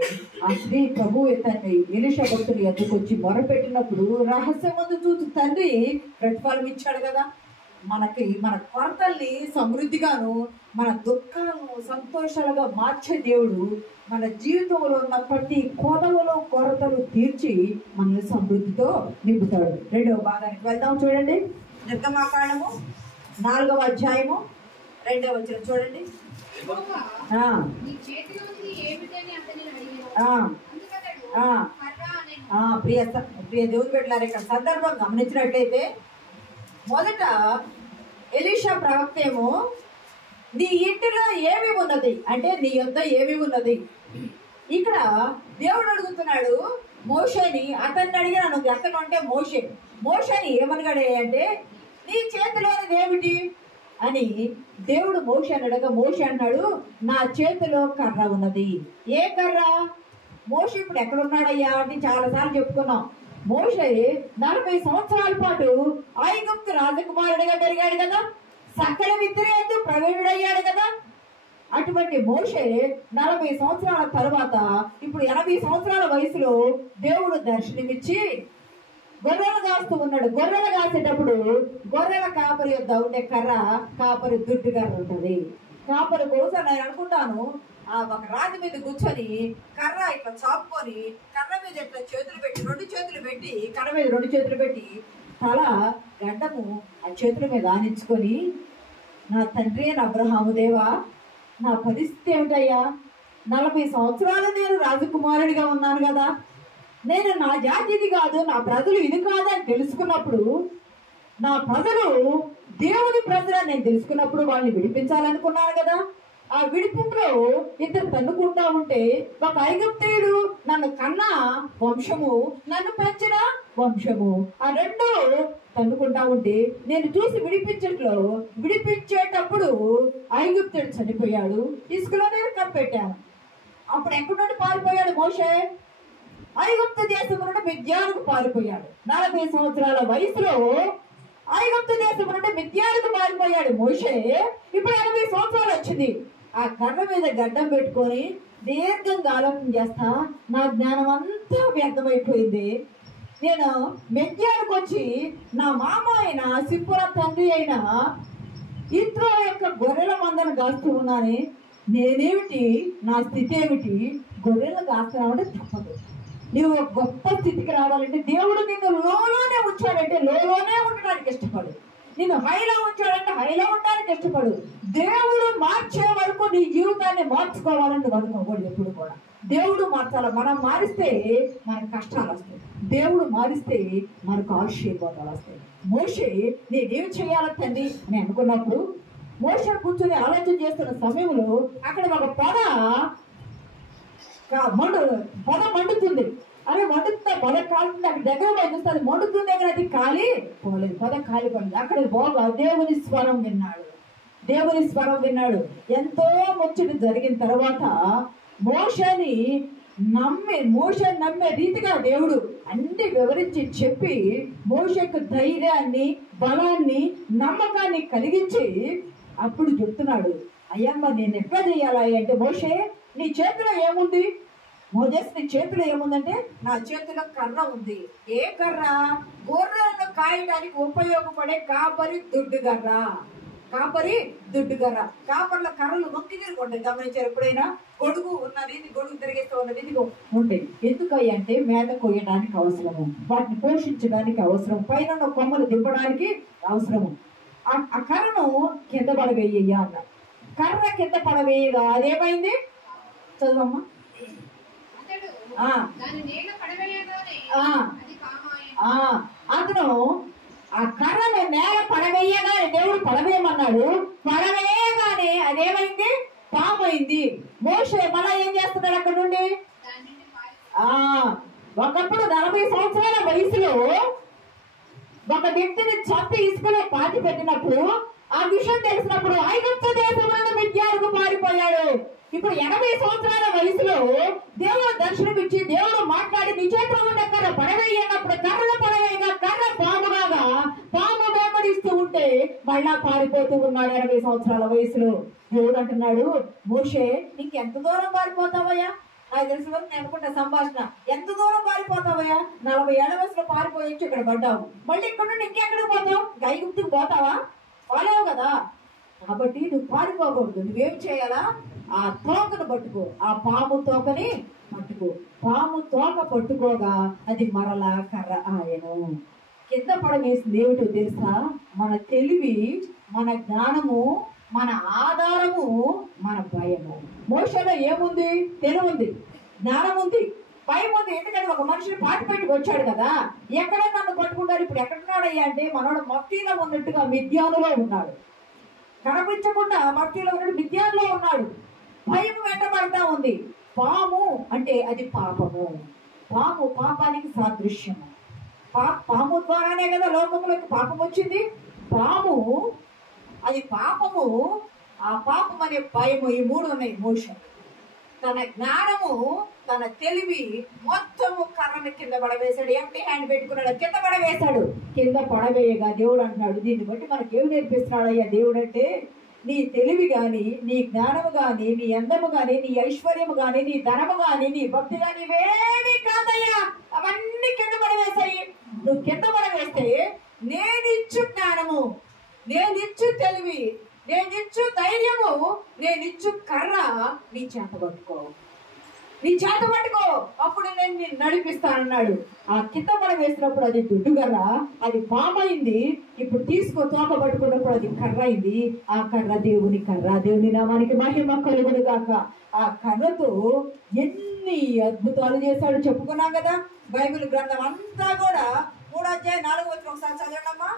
ఆ స్త్రీ ప్రభు తండ్రి ఎలీషా భక్తులు ఎదుకు వచ్చి మొరపెట్టినప్పుడు రహస్యమందు చూసి తండ్రి ప్రతిఫలం ఇచ్చాడు కదా. మన కొరతల్ని సమృద్ధిగాను, మన దుఃఖాలను సంతోషాలుగా మార్చే దేవుడు మన జీవితంలో ఉన్న ప్రతి కోదవలో కొరతలు తీర్చి మనల్ని సమృద్ధితో నింపుతాడు. 2వ భాగానికి వెళ్దాం. చూడండి, నిర్గమాకాండము 4వ అధ్యాయము 2వ వచనం చూడండి. ప్రియ దేవుని బిడ్డలారా, ఇక్కడ సందర్భం గమనించినట్లయితే మొదట ఎలీషా ప్రవక్త ఏమో నీ ఇంటిలో ఏమి ఉన్నది అంటే నీ యొద్ద ఏమి ఉన్నది. ఇక్కడ దేవుడు అడుగుతున్నాడు మోషేని. అతన్ని అడిగినాను, అతను అంటే మోషేని ఏమనగాడే అంటే నీ చేతిలోనిది ఏమిటి అని దేవుడు మోషేని అడగ, మోషే అన్నాడు నా చేతిలో కర్ర ఉన్నది. ఏ కర్ర? మోషే ఇప్పుడు ఎక్కడున్నాడయ్యా అంటే చాలాసార్లు చెప్పుకున్నాం. మోషే 40 సంవత్సరాల పాటు ఐగుప్తు రాజకుమారుడిగా పెరిగాడు కదా, సకల విద్యయందు ప్రవీణుడయ్యాడు కదా. అటువంటి మోషే 40 సంవత్సరాల తర్వాత ఇప్పుడు 80 సంవత్సరాల వయసులో దేవుడు దర్శనమిచ్చి గొర్రెలు కాస్తూ ఉన్నాడు. గొర్రెలు కాసేటప్పుడు గొర్రెల కాపరి యొద్ద ఉండే కర్ర, కాపరి దుడ్డు కర్ర ఉంటుంది. కాపరి కోసం నేను అనుకుంటాను ఒక రాతి మీద కూర్చొని కర్ర ఇట్లా చాపుకొని కర్ర మీద ఇట్లా చేతులు పెట్టి 2 చేతులు పెట్టి కర్ర మీద 2 చేతులు పెట్టి తల గడ్డము ఆ చేతుల మీద ఆనించుకొని నా తండ్రి నా అబ్రహాము దేవా నా పరిస్థితి ఏమిటయ్యా, 40 సంవత్సరాలు నేను రాజకుమారుడిగా ఉన్నాను కదా, నేను నా జాతి ఇది కాదు, నా ప్రజలు ఇది కాదని తెలుసుకున్నప్పుడు, నా ప్రజలు దేవుని ప్రజలని నేను తెలుసుకున్నప్పుడు వాళ్ళని విడిపించాలనుకున్నాను కదా. ఆ విడిపింపులో ఇద్దరు తన్నుకుంటా ఉంటే ఒక ఐగుప్తీయుడు నన్ను కన్నా వంశము, నన్ను పెంచిన వంశము, ఆ 2 తన్నుకుంటా ఉంటే నేను చూసి విడిపించేటప్పుడు ఐగుప్తుడు చనిపోయాడు, ఇసుకలో నేను కప్పెట్టాను. అప్పుడు ఎక్కడి నుండి పారిపోయాడు మోషే? ఐగుప్తు దేశం నుండి మిద్యానుకు పారిపోయాడు. 40 సంవత్సరాల వయసులో ఐగుప్తు దేశం నుండి మిద్యానుకు పారిపోయాడు మోషే. ఇప్పుడు 80 సంవత్సరాలు వచ్చింది. ఆ కర్ర మీద గడ్డం పెట్టుకొని దీర్ఘంగా ఆలోచన చేస్తా నా జ్ఞానం అంతా వ్యర్థమైపోయింది. నేను మిద్యానుకు వచ్చి నా మామ అయిన సిప్పుర తండ్రి అయిన ఇత్రో యొక్క గొర్రెల మందను కాస్తూ ఉన్నాను. నేనేమిటి, నా స్థితి ఏమిటి? గొర్రెలు కాస్తున్నామంటే తప్పదు. నువ్వు ఒక గొప్ప స్థితికి రావాలంటే దేవుడు నిన్ను లోనే ఉంచాడంటే లోనే ఉండడానికి ఇష్టపడు. నిన్ను హైలో ఉంచాడంటే హైలో ఉండడానికి ఇష్టపడు. దేవుడు మార్చే వరకు నీ జీవితాన్ని మార్చుకోవాలని నువ్వు అనుకోకూడదు ఎప్పుడు కూడా. దేవుడు మార్చాలి. మనం మారిస్తే మనకు కష్టాలు వస్తాయి, దేవుడు మారిస్తే మనకు ఆశీర్వాదాలు వస్తాయి. మోషే నేనేం చేయాలి తండ్రి అని అనుకున్నప్పుడు మోషే కూర్చొని ఆలోచన చేస్తున్న సమయంలో అక్కడ ఒక పొద మండుతుంది. అరే మండుతుందా? పొద కాలుతుంది. అక్కడ దగ్గర చూస్తే అది మండుతుంది, కానీ అది కాలి పోలేదు, పొద కాలిపోయింది. అక్కడ బాగా దేవుని స్వరం విన్నాడు. ఎంతో ముచ్చట జరిగిన తర్వాత మోషే నమ్మే రీతిగా దేవుడు అన్ని వివరించి చెప్పి మోషేకు ధైర్యాన్ని, బలాన్ని, నమ్మకాన్ని కలిగించి అప్పుడు చెప్తున్నాడు, అయ్యమ్మ నేను ఎట్లా చేయాలా అంటే, మోషే నీ చేతిలో ఏముంది? మోజెస్ నీ చేతిలో ఏముందంటే నా చేతిలో కర్ర ఉంది. ఏ కర్ర? గొర్రెలను కాయడానికి ఉపయోగపడే కాపరి దుడ్డు కర్ర. కాపర్ల కర్రలు మొక్కి తిరుగుంటాయి. గమనించారు ఎప్పుడైనా? గొడుగు ఉన్న రీతి, గొడుగు తిరిగేస్తూ ఉన్న రీతి ఉంటాయి. ఎందుకయ్య అంటే మేత కొయ్యడానికి అవసరము, వాటిని పోషించడానికి అవసరం, పైన కొమ్మలు దింపడానికి అవసరము. ఆ కర్రను కింద పడవేయ్యా అన్న. కర్ర కింద పడవేయగా అదేమైంది? చదువమ్మా. అతను ఆ కర్రను నేల పడవేయగానే దేవుడు పడవేయమన్నాడు. పడవేయగానే అదేమైంది? పాము అయింది. మోషే మళ్ళా ఏం చేస్తున్నాడు అక్కడ నుండి? ఒకప్పుడు 40 సంవత్సరాల వయసులో ఒక వ్యక్తిని చంపి ఇసుకలో పాతి పెట్టినప్పుడు ఆ విషయం తెలిసినప్పుడు ఐగుప్తు దేశంలో మిద్యానుకు పారిపోయాడు. ఇప్పుడు 80 సంవత్సరాల వయసులో దేవుడు దర్శనమిచ్చి దేవుడు మాట్లాడి నీ చేతిలో ఉండే కర్ర పడవేయన్నప్పుడు కర్రలో పడవేయగా కర్ర పాముగా పాము వెంబడిస్తూ ఉంటే మళ్ళా పారిపోతూ ఉన్నాడు 80 సంవత్సరాల వయసులో. దేవుడు అంటున్నాడు, మోషే ఇంకెంత దూరం పారిపోతావయ్యా? నాకు తెలిసిన వరకు నేను అనుకుంటా సంభాషణ, ఎంత దూరం పారిపోతావయ్యా? 40 ఏళ్ల వయసులో పారిపోయించి ఇక్కడ పడ్డావు, మళ్ళీ ఇక్కడ నుండి ఇంకెక్కడికి పోతావు? ఐగుప్తుకు పోతావా? పోలేవు కదా. కాబట్టి నువ్వు పారిపోకూడదు. నువ్వేం చేయాలా? ఆ తోకను పట్టుకో, ఆ పాము తోకని పట్టుకో. పాము తోక పట్టుకోగా అది మరలా కర్ర ఆయను. కింద పడవేసింది ఏమిటో తెలుసా? మన తెలివి, మన జ్ఞానము, మన ఆధారము, మన భయము. మోషలో ఏముంది? తెలివి ఉంది, జ్ఞానం ఉంది, భయం ఉంది. ఎందుకంటే ఒక మనిషిని పాటి పెట్టుకు వచ్చాడు కదా. ఎక్కడ నన్ను పట్టుకుంటారు? ఇప్పుడు ఎక్కడున్నాడయ్యా అంటే మనోడు మఫ్టీలో ఉన్నట్టుగా మిద్యానులో ఉన్నాడు. కనిపించకుండా మఫ్టీలో ఉన్నాడు, మిద్యానులో ఉన్నాడు. భయం వెంటబడతా ఉంది. పాము అంటే అది పాపము. పాము పాపానికి సాదృశ్యము. పాము ద్వారానే కదా లోకంలోకి పాపం వచ్చింది. పాము అది పాపము. ఆ పాపం అనే భయము, ఈ 3 ఉన్నాయి. మోషే తన జ్ఞానము, తన తెలివి మొత్తము కర్రను కింద పడవేశాడు. ఎంటీ హ్యాండ్ పెట్టుకున్నాడు, కింద పడవేశాడు. కింద పడవేయగా దేవుడు అంటున్నాడు, దీన్ని బట్టి మనకి ఏమి నేర్పిస్తున్నాడయ్యా దేవుడు అంటే, నీ తెలివి గాని, నీ జ్ఞానము గాని, నీ అందము గాని, నీ ఐశ్వర్యము గాని, నీ ధనము గాని, నీ భక్తి గాని ఇవేమి కాదయ్యా. అవన్నీ కింద పడవేశాయి. నువ్వు కింద పడవేస్తే నేనిచ్చు జ్ఞానము, నేనిచ్చు తెలివి, నేనిచ్చు ధైర్యము, నేనిచ్చు కర్ర నీ చేత పట్టుకో, నీ చేత పట్టుకో, అప్పుడు నేను నిన్ను నడిపిస్తానన్నాడు. ఆ కింద పడ వేసినప్పుడు అది దుడ్డు కర్ర, అది పామైంది. ఇప్పుడు తీసుకో, తోక పట్టుకున్నప్పుడు అది కర్ర అయింది. ఆ కర్ర దేవుని కర్ర. దేవుని నామానికి మహిమ కలుగును గాక. ఆ కర్రతో ఎన్ని అద్భుతాలు చేశాడు చెప్పుకున్నాం కదా. బైబిల్ గ్రంథం అంతా కూడా 3వ అధ్యాయం 4వ వచనం ఒకసారి చదవండమ్మా.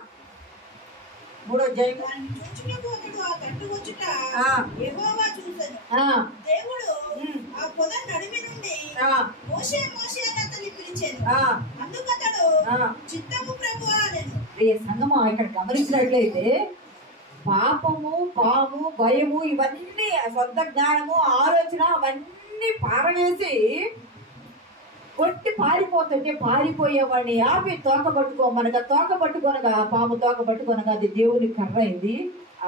3వ అధ్యాయం. దేవుడు ఆ పొద నడిమి నుండి మోషే మోషే అని అతన్ని పిలిచాను. అందుకతడు చిత్తము ప్రభువా అనెను. సంగమా ఇక్కడ గమనించినట్లయితే పాపము, పాము, భయము ఇవన్నీ, సొంత జ్ఞానము, ఆలోచన అవన్నీ పారవేసి కొట్టి పారిపోతుంటే పారిపోయేవాడిని ఆపి తోక పట్టుకోమనగా, తోక పట్టుకొనగా, పాము తోక పట్టుకొనగా అది దేవుని కర్ర అయింది.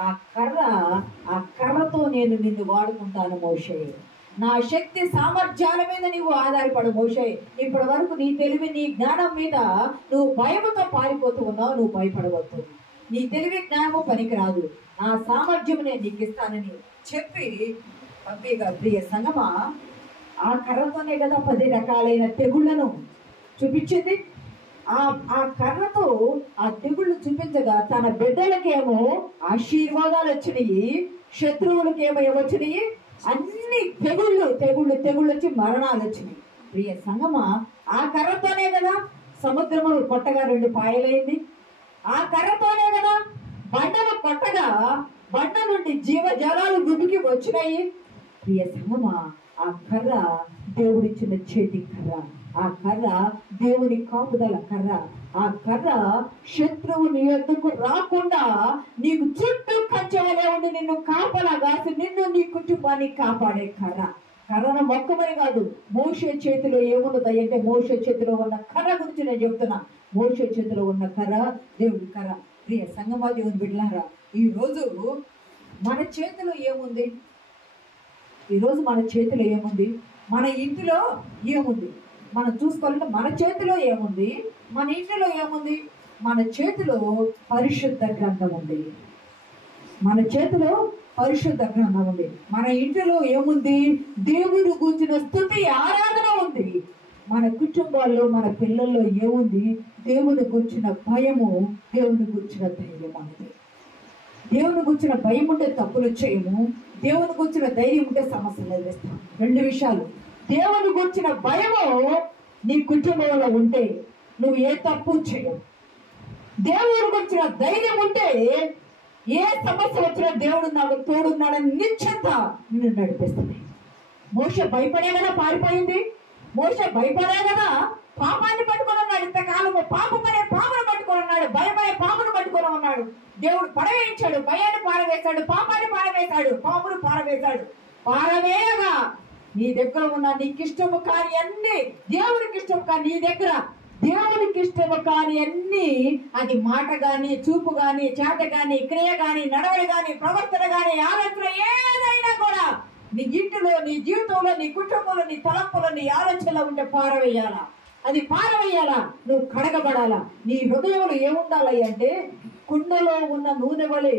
ఆ కర్రతో నేను నిన్ను వాడుకుంటాను మోషే. నా శక్తి సామర్థ్యాల మీద నీవు ఆధారపడు మోషే. ఇప్పటి వరకు నీ తెలివి, నీ జ్ఞానం మీద నువ్వు భయముతో పారిపోతూ ఉన్నావు. నువ్వు భయపడవద్దు. నీ తెలివి జ్ఞానము పనికిరాదు. నా సామర్థ్యం నేను నీకు ఇస్తానని చెప్పి పంపిగా. ప్రియ సంగమా, ఆ కర్రతోనే కదా 10 రకాలైన తెగుళ్లను చూపించింది. ఆ కర్రతో ఆ తెగుళ్ళు చూపించగా తన బిడ్డలకేమో ఆశీర్వాదాలు వచ్చినాయి, శత్రువులకేమో ఏమొచ్చినాయి? అన్ని తెగుళ్ళు వచ్చి మరణాలు వచ్చినాయి. ప్రియ సంగమా, ఆ కర్రతోనే కదా సముద్రము కొట్టగా 2 పాయలైంది. ఆ కర్రతోనే కదా బండను కొట్టగా బండ నుండి జీవజలాలు దుమికి వచ్చినాయి. ప్రియ సంగమా, ఆ కర్ర దేవుడిచ్చిన చేతి కర్ర. ఆ కర్ర దేవుని కాపుదల కర్ర. ఆ కర్ర శత్రువుని యొద్దకు రాకుండా నీకు చుట్టూ కంచెవలే ఉండి నిన్ను కాపలాగాసి నిన్ను, నీ కుటుంబాన్ని కాపాడే కర్ర. కర్రను మొక్కమని కాదు, మోషే చేతిలో ఏమున్నది అంటే మోషే చేతిలో ఉన్న కర్ర గురించి నేను చెప్తున్నా. మోషే చేతిలో ఉన్న కర్ర దేవుడి కర్ర. ప్రియ సంగమా, దేవుని బిడ్డలారా, ఈరోజు మన చేతిలో ఏముంది? ఈరోజు మన చేతిలో ఏముంది? మన ఇంటిలో ఏముంది? మనం చూసుకోవాలంటే మన చేతిలో ఏముంది? మన ఇంటిలో ఏముంది? మన చేతిలో పరిశుద్ధ గ్రంథం ఉంది. మన చేతిలో పరిశుద్ధ గ్రంథం ఉంది. మన ఇంటిలో ఏముంది? దేవుని గూర్చిన స్తుతి, ఆరాధన ఉంది. మన కుటుంబాల్లో, మన పిల్లల్లో ఏముంది? దేవుని గూర్చిన భయము, దేవుని గూర్చిన ధైర్యం అనేది. దేవుని గురించిన భయం ఉంటే తప్పులు చేయము, దేవుని గురించిన ధైర్యం ఉంటే సమస్యలు ఎదురుస్తాం. 2 విషయాలు. దేవుని గురించిన భయము నీ కుటుంబంలో ఉంటే నువ్వు ఏ తప్పు చేయవు. దేవుడికి వచ్చిన ధైర్యం ఉంటే ఏ సమస్య వచ్చినా దేవుడు నాకు తోడున్నాడని నిశ్చింత నిన్ను నడిపిస్తుంది. మోషే భయపడే కదా పారిపోయింది. మోషే భయపడే కదా పాపాన్ని పట్టుకొని ఉన్నాడు. ఇంతకాలము పాపం అనే పామును పట్టుకొని ఉన్నాడు, భయం అనే పామును పట్టుకొని ఉన్నాడు. దేవుడు పడవేయించాడు, భయాన్ని పారవేశాడు, పాపాన్ని పారవేశాడు, పామును పారవేశాడు. పారవేయగా నీ దగ్గర ఉన్న నీకు ఇష్టము కాని అన్ని, దేవుడికి ఇష్టము కాని నీ దగ్గర దేవుడికి ఇష్టము కాని అన్ని, అది మాట గాని, చూపు గాని, చేత గాని, క్రియ గాని, నడవడి గాని, ప్రవర్తన గాని, ఆలోచన ఏదైనా కూడా నీ ఇంటిలో, నీ జీవితంలో, నీ కుటుంబంలో, నీ తలంపులో, నీ ఆలోచనలో ఉంటే పారవేయాలా. అది పారవేయాలా, నువ్వు కడగబడాలా. నీ హృదయంలో ఏముండాలి అంటే కుండలో ఉన్న నూనె వలె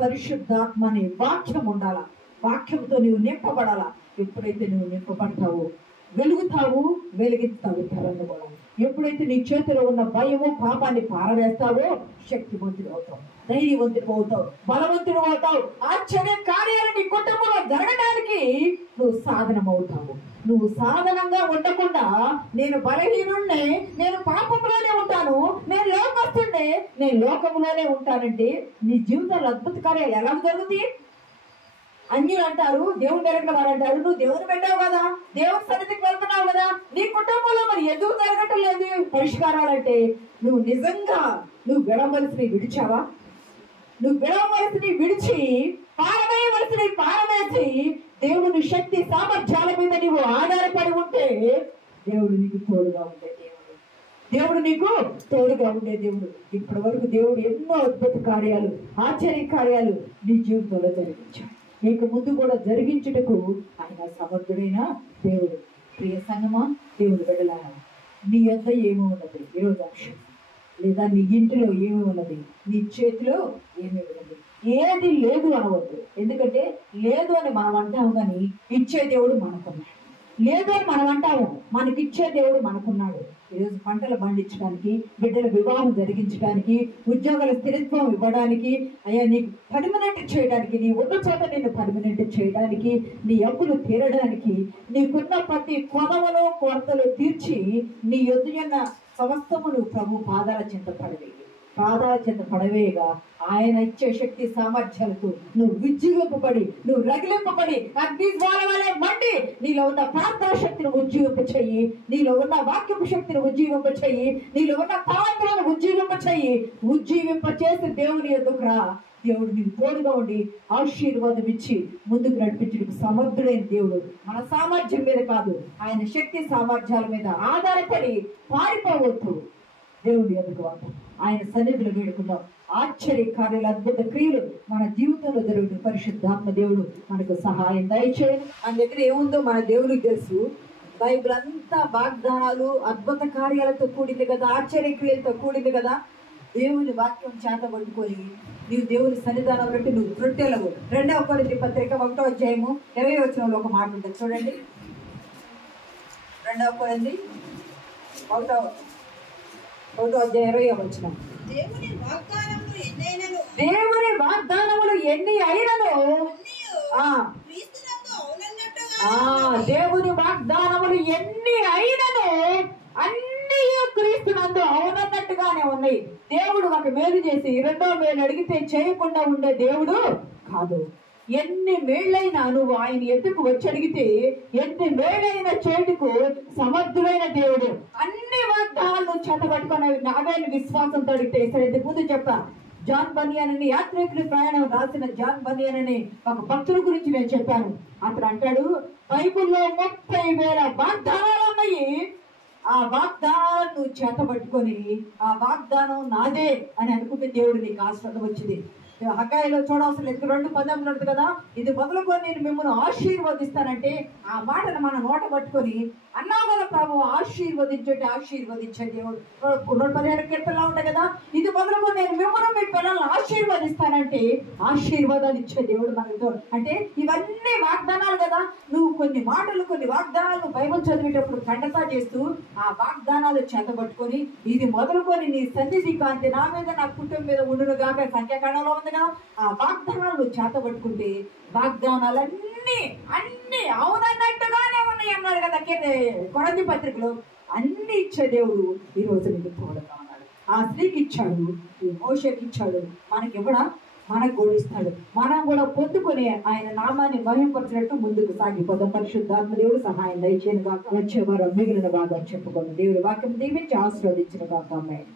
పరిశుద్ధాత్మని వాక్యం ఉండాలా. వాక్యంతో నువ్వు నింపబడాలా. ఎప్పుడైతే నువ్వు నింపబడతావో వెలుగుతావు, వెలిగిస్తావు తరంలో కూడా. ఎప్పుడైతే నీ చేతిలో ఉన్న భయము పాపాన్ని పారవేస్తావో శక్తివంతుడు అవుతావు, ధైర్యవంతుడు అవుతావు, బలవంతుడు అవుతావు. ఆశ్చర్య కార్యాలు నీ కుటుంబంలో జరగడానికి నువ్వు సాధనం అవుతావు. నువ్వు సాధనంగా ఉండకుండా నేను బలహీనుణ్ణి, నేను పాపంలోనే ఉంటాను, నేను లోకస్తుణ్ణి, నేను లోకంలోనే ఉంటానంటే నీ జీవితంలో అద్భుత కార్యాలు ఎలా జరుగుతాయి? అన్యులు అంటారు, దేవుని దగ్గర వారు అంటారు, నువ్వు దేవుని పెట్టావు కదా, దేవుని సన్నిధికి వెళ్తున్నావు కదా, నీ కుటుంబంలో మరి ఎందుకు జరగటం లేదు పరిష్కారాలంటే నువ్వు నిజంగా నువ్వు విడవలసినవి విడిచావా? నువ్వు విడవలసినవి విడిచి పారవేయవలసినవి పారవేసి దేవుని శక్తి సామర్థ్యాల మీద నువ్వు ఆధారపడి ఉంటే దేవుడు నీకు తోడుగా ఉండే దేవుడు. దేవుడు నీకు తోడుగా ఉండే దేవుడు. ఇప్పటి వరకు దేవుడు ఎన్నో అద్భుత కార్యాలు, ఆశ్చర్య కార్యాలు నీ జీవితంలో జరిగించాడు. నీకు ముందు కూడా జరిగించుటకు ఆయన సమర్థుడైన దేవుడు. ప్రియ సంగమా, దేవుడు బిడ్డలారా, నీ యొద్ద ఏమి ఉన్నది ఈరోజు అంశం, లేదా నీ ఇంటిలో ఏమి ఉన్నది, నీ చేతిలో ఏమి ఉన్నది, ఏది లేదు అనవద్దు. ఎందుకంటే లేదు అని మనం అంటాము కానీ ఇచ్చే దేవుడు మనకున్నాడు. లేదు అని మనం అంటాము, మనకిచ్చే దేవుడు మనకున్నాడు. ఈరోజు పంటలు పండించడానికి, బిడ్డల వివాహం జరిగించడానికి, ఉద్యోగాల స్థిరత్వం ఇవ్వడానికి, అయ్యా నీకు పర్మనెంట్ చేయడానికి, నీ ఉన్న చోట నిన్ను పర్మనెంట్ చేయడానికి, నీ అప్పులు తీరడానికి, నీకున్న ప్రతి కొదవలో కొరతలు తీర్చి నీ ఎదురున్న సమస్తమును ప్రభు పాదాల చెంత పడవేయి. పాదాల చెంత పడవేయగా ఆయన ఇచ్చే శక్తి సామర్థ్యాలతో నువ్వు విజ్జిలింపబడి, నువ్వు రగిలింపబడి అగ్ని జ్వాల వలె మండి నీలో ఉన్న ప్రార్థన శక్తిని ఉజ్జీవింప చెయ్యి, నీలో ఉన్న వాక్యపు శక్తిని ఉజ్జీవింప చెయ్యి, నీలో ఉన్న తలంపులను ఉజ్జీవింప చెయ్యి. ఉజ్జీవింప చేసి దేవుని ఎదుకు రా. దేవుడు నీకు తోడుగా ఉండి ఆశీర్వాదం ఇచ్చి ముందుకు నడిపించడానికి సమర్థుడైన దేవుడు. మన సామర్థ్యం మీద కాదు, ఆయన శక్తి సామర్థ్యాల మీద ఆధారపడి పారిపోవద్దు. దేవుడి ఎదుగు ఆయన సన్నిధిలో వేడుకుందాం. ఆశ్చర్య కార్యాలు, అద్భుత క్రియలు మన జీవితంలో జరుగుతున్న పరిశుద్ధాత్మ దేవుడు మనకు సహాయం దయచేయండి. మన దగ్గర ఏముందో మన దేవుడికి తెలుసు. బైబిల్ అంతా వాగ్దానాలు, అద్భుత కార్యాలతో కూడింది కదా, ఆశ్చర్య క్రియలతో కూడింది కదా. దేవుని వాక్యం చేత పట్టుకొని నీవు దేవుని సన్నిధానం బట్టి నువ్వు తృట్టెలవు. 2వ కొరింథీ పత్రిక 1వ అధ్యాయము 20వ వచనంలో ఒక మాట ఉంటుంది చూడండి. 2వ కొరింథీ 1వ అధ్యాయం 20వ వచనం. దేవుని వాగ్దానములు ఎన్ని అయినను దేవుని వాగ్దానములు ఎన్ని అయినను అన్ని క్రీస్తునందు అవునన్నట్టుగానే ఉన్నాయి. దేవుడు ఒక మేలు చేసి 2వ మేలు అడిగితే చేయకుండా ఉండే దేవుడు కాదు. ఎన్ని మేళ్ళైనా నువ్వు ఆయన ఎత్తుకు వచ్చి అడిగితే ఎన్ని మేళ్ళైనా చేటుకు సమర్థుడైన దేవుడు. అన్ని వాగ్దానాలు చేతబట్టుకుని నాగాయన విశ్వాసంతో అడిగితే సరే ముందు చెప్పా. జాన్ బనియాన్ అని యాత్రికుడి ప్రయాణం రాసిన జాన్ బనియాన్ అని ఒక భక్తుల గురించి నేను చెప్పాను. అతను అంటాడు, బైబిల్లో 30,000 వాగ్దానాలు ఉన్నాయి. ఆ వాగ్దానాలను నువ్వు చేతబట్టుకొని ఆ వాగ్దానం నాదే అని అనుకుంటే దేవుడు నీకు ఆశీర్వాదం వచ్చింది. హగ్గాయిలో చూడవలసిన 2:19 ఉంటుంది కదా, ఇది మొదలుకొని నేను మిమ్మల్ని ఆశీర్వదిస్తానంటే ఆ మాటను మన నోట పట్టుకొని అన్నావు కదా ప్రభు ఆశీర్వదించండి, ఆశీర్వదించే దేవుడు. 117 కీర్తనలో ఉంటాయి కదా, ఇది మొదలుకొని నేను మిమ్మల్ని మీ పిల్లల్ని ఆశీర్వదిస్తానంటే ఆశీర్వాదాలు ఇచ్చే దేవుడు మనతో. అంటే ఇవన్నీ వాగ్దానాలు కదా. నువ్వు కొన్ని మాటలు, కొన్ని వాగ్దానాలు బైబిల్ చదివేటప్పుడు ఖండతా చేస్తూ ఆ వాగ్దానాలు చేతబట్టుకొని ఇది మొదలుకొని నీ సన్నిధి కాంతి నా మీద, నా కుటుంబం మీద ఉండును గాక సంఖ్యాకాండంలో ఉంది కదా. ఆ వాగ్దానాలు చేతబట్టుకుంటే వాగ్దానాలన్నీ అన్ని అవునన్నట్టుగానే ఉన్నాయి అన్నాడు కదా కొరింథీ పత్రికలో. అన్ని ఇచ్చే దేవుడు ఈ రోజు నీకు తోడుగా ఉన్నాడు. ఆ స్త్రీకి ఇచ్చాడు, ఈ మోషేకి ఇచ్చాడు, మనకి ఇవ్వడా? మనకు కూడా ఇస్తాడు. మనం కూడా పొందుకొని ఆయన నామాన్ని మహింపరిచినట్టు ముందుకు సాగిపోదాం. పరిశుద్ధాత్మ దేవుడు సహాయం దయచేయను గాక. వచ్చే వారం మిగిలిన భాగం చెప్పుకోండి. దేవుడి వాక్యం దీవించి ఆశీర్వదించిన గాక. ఆమేన్.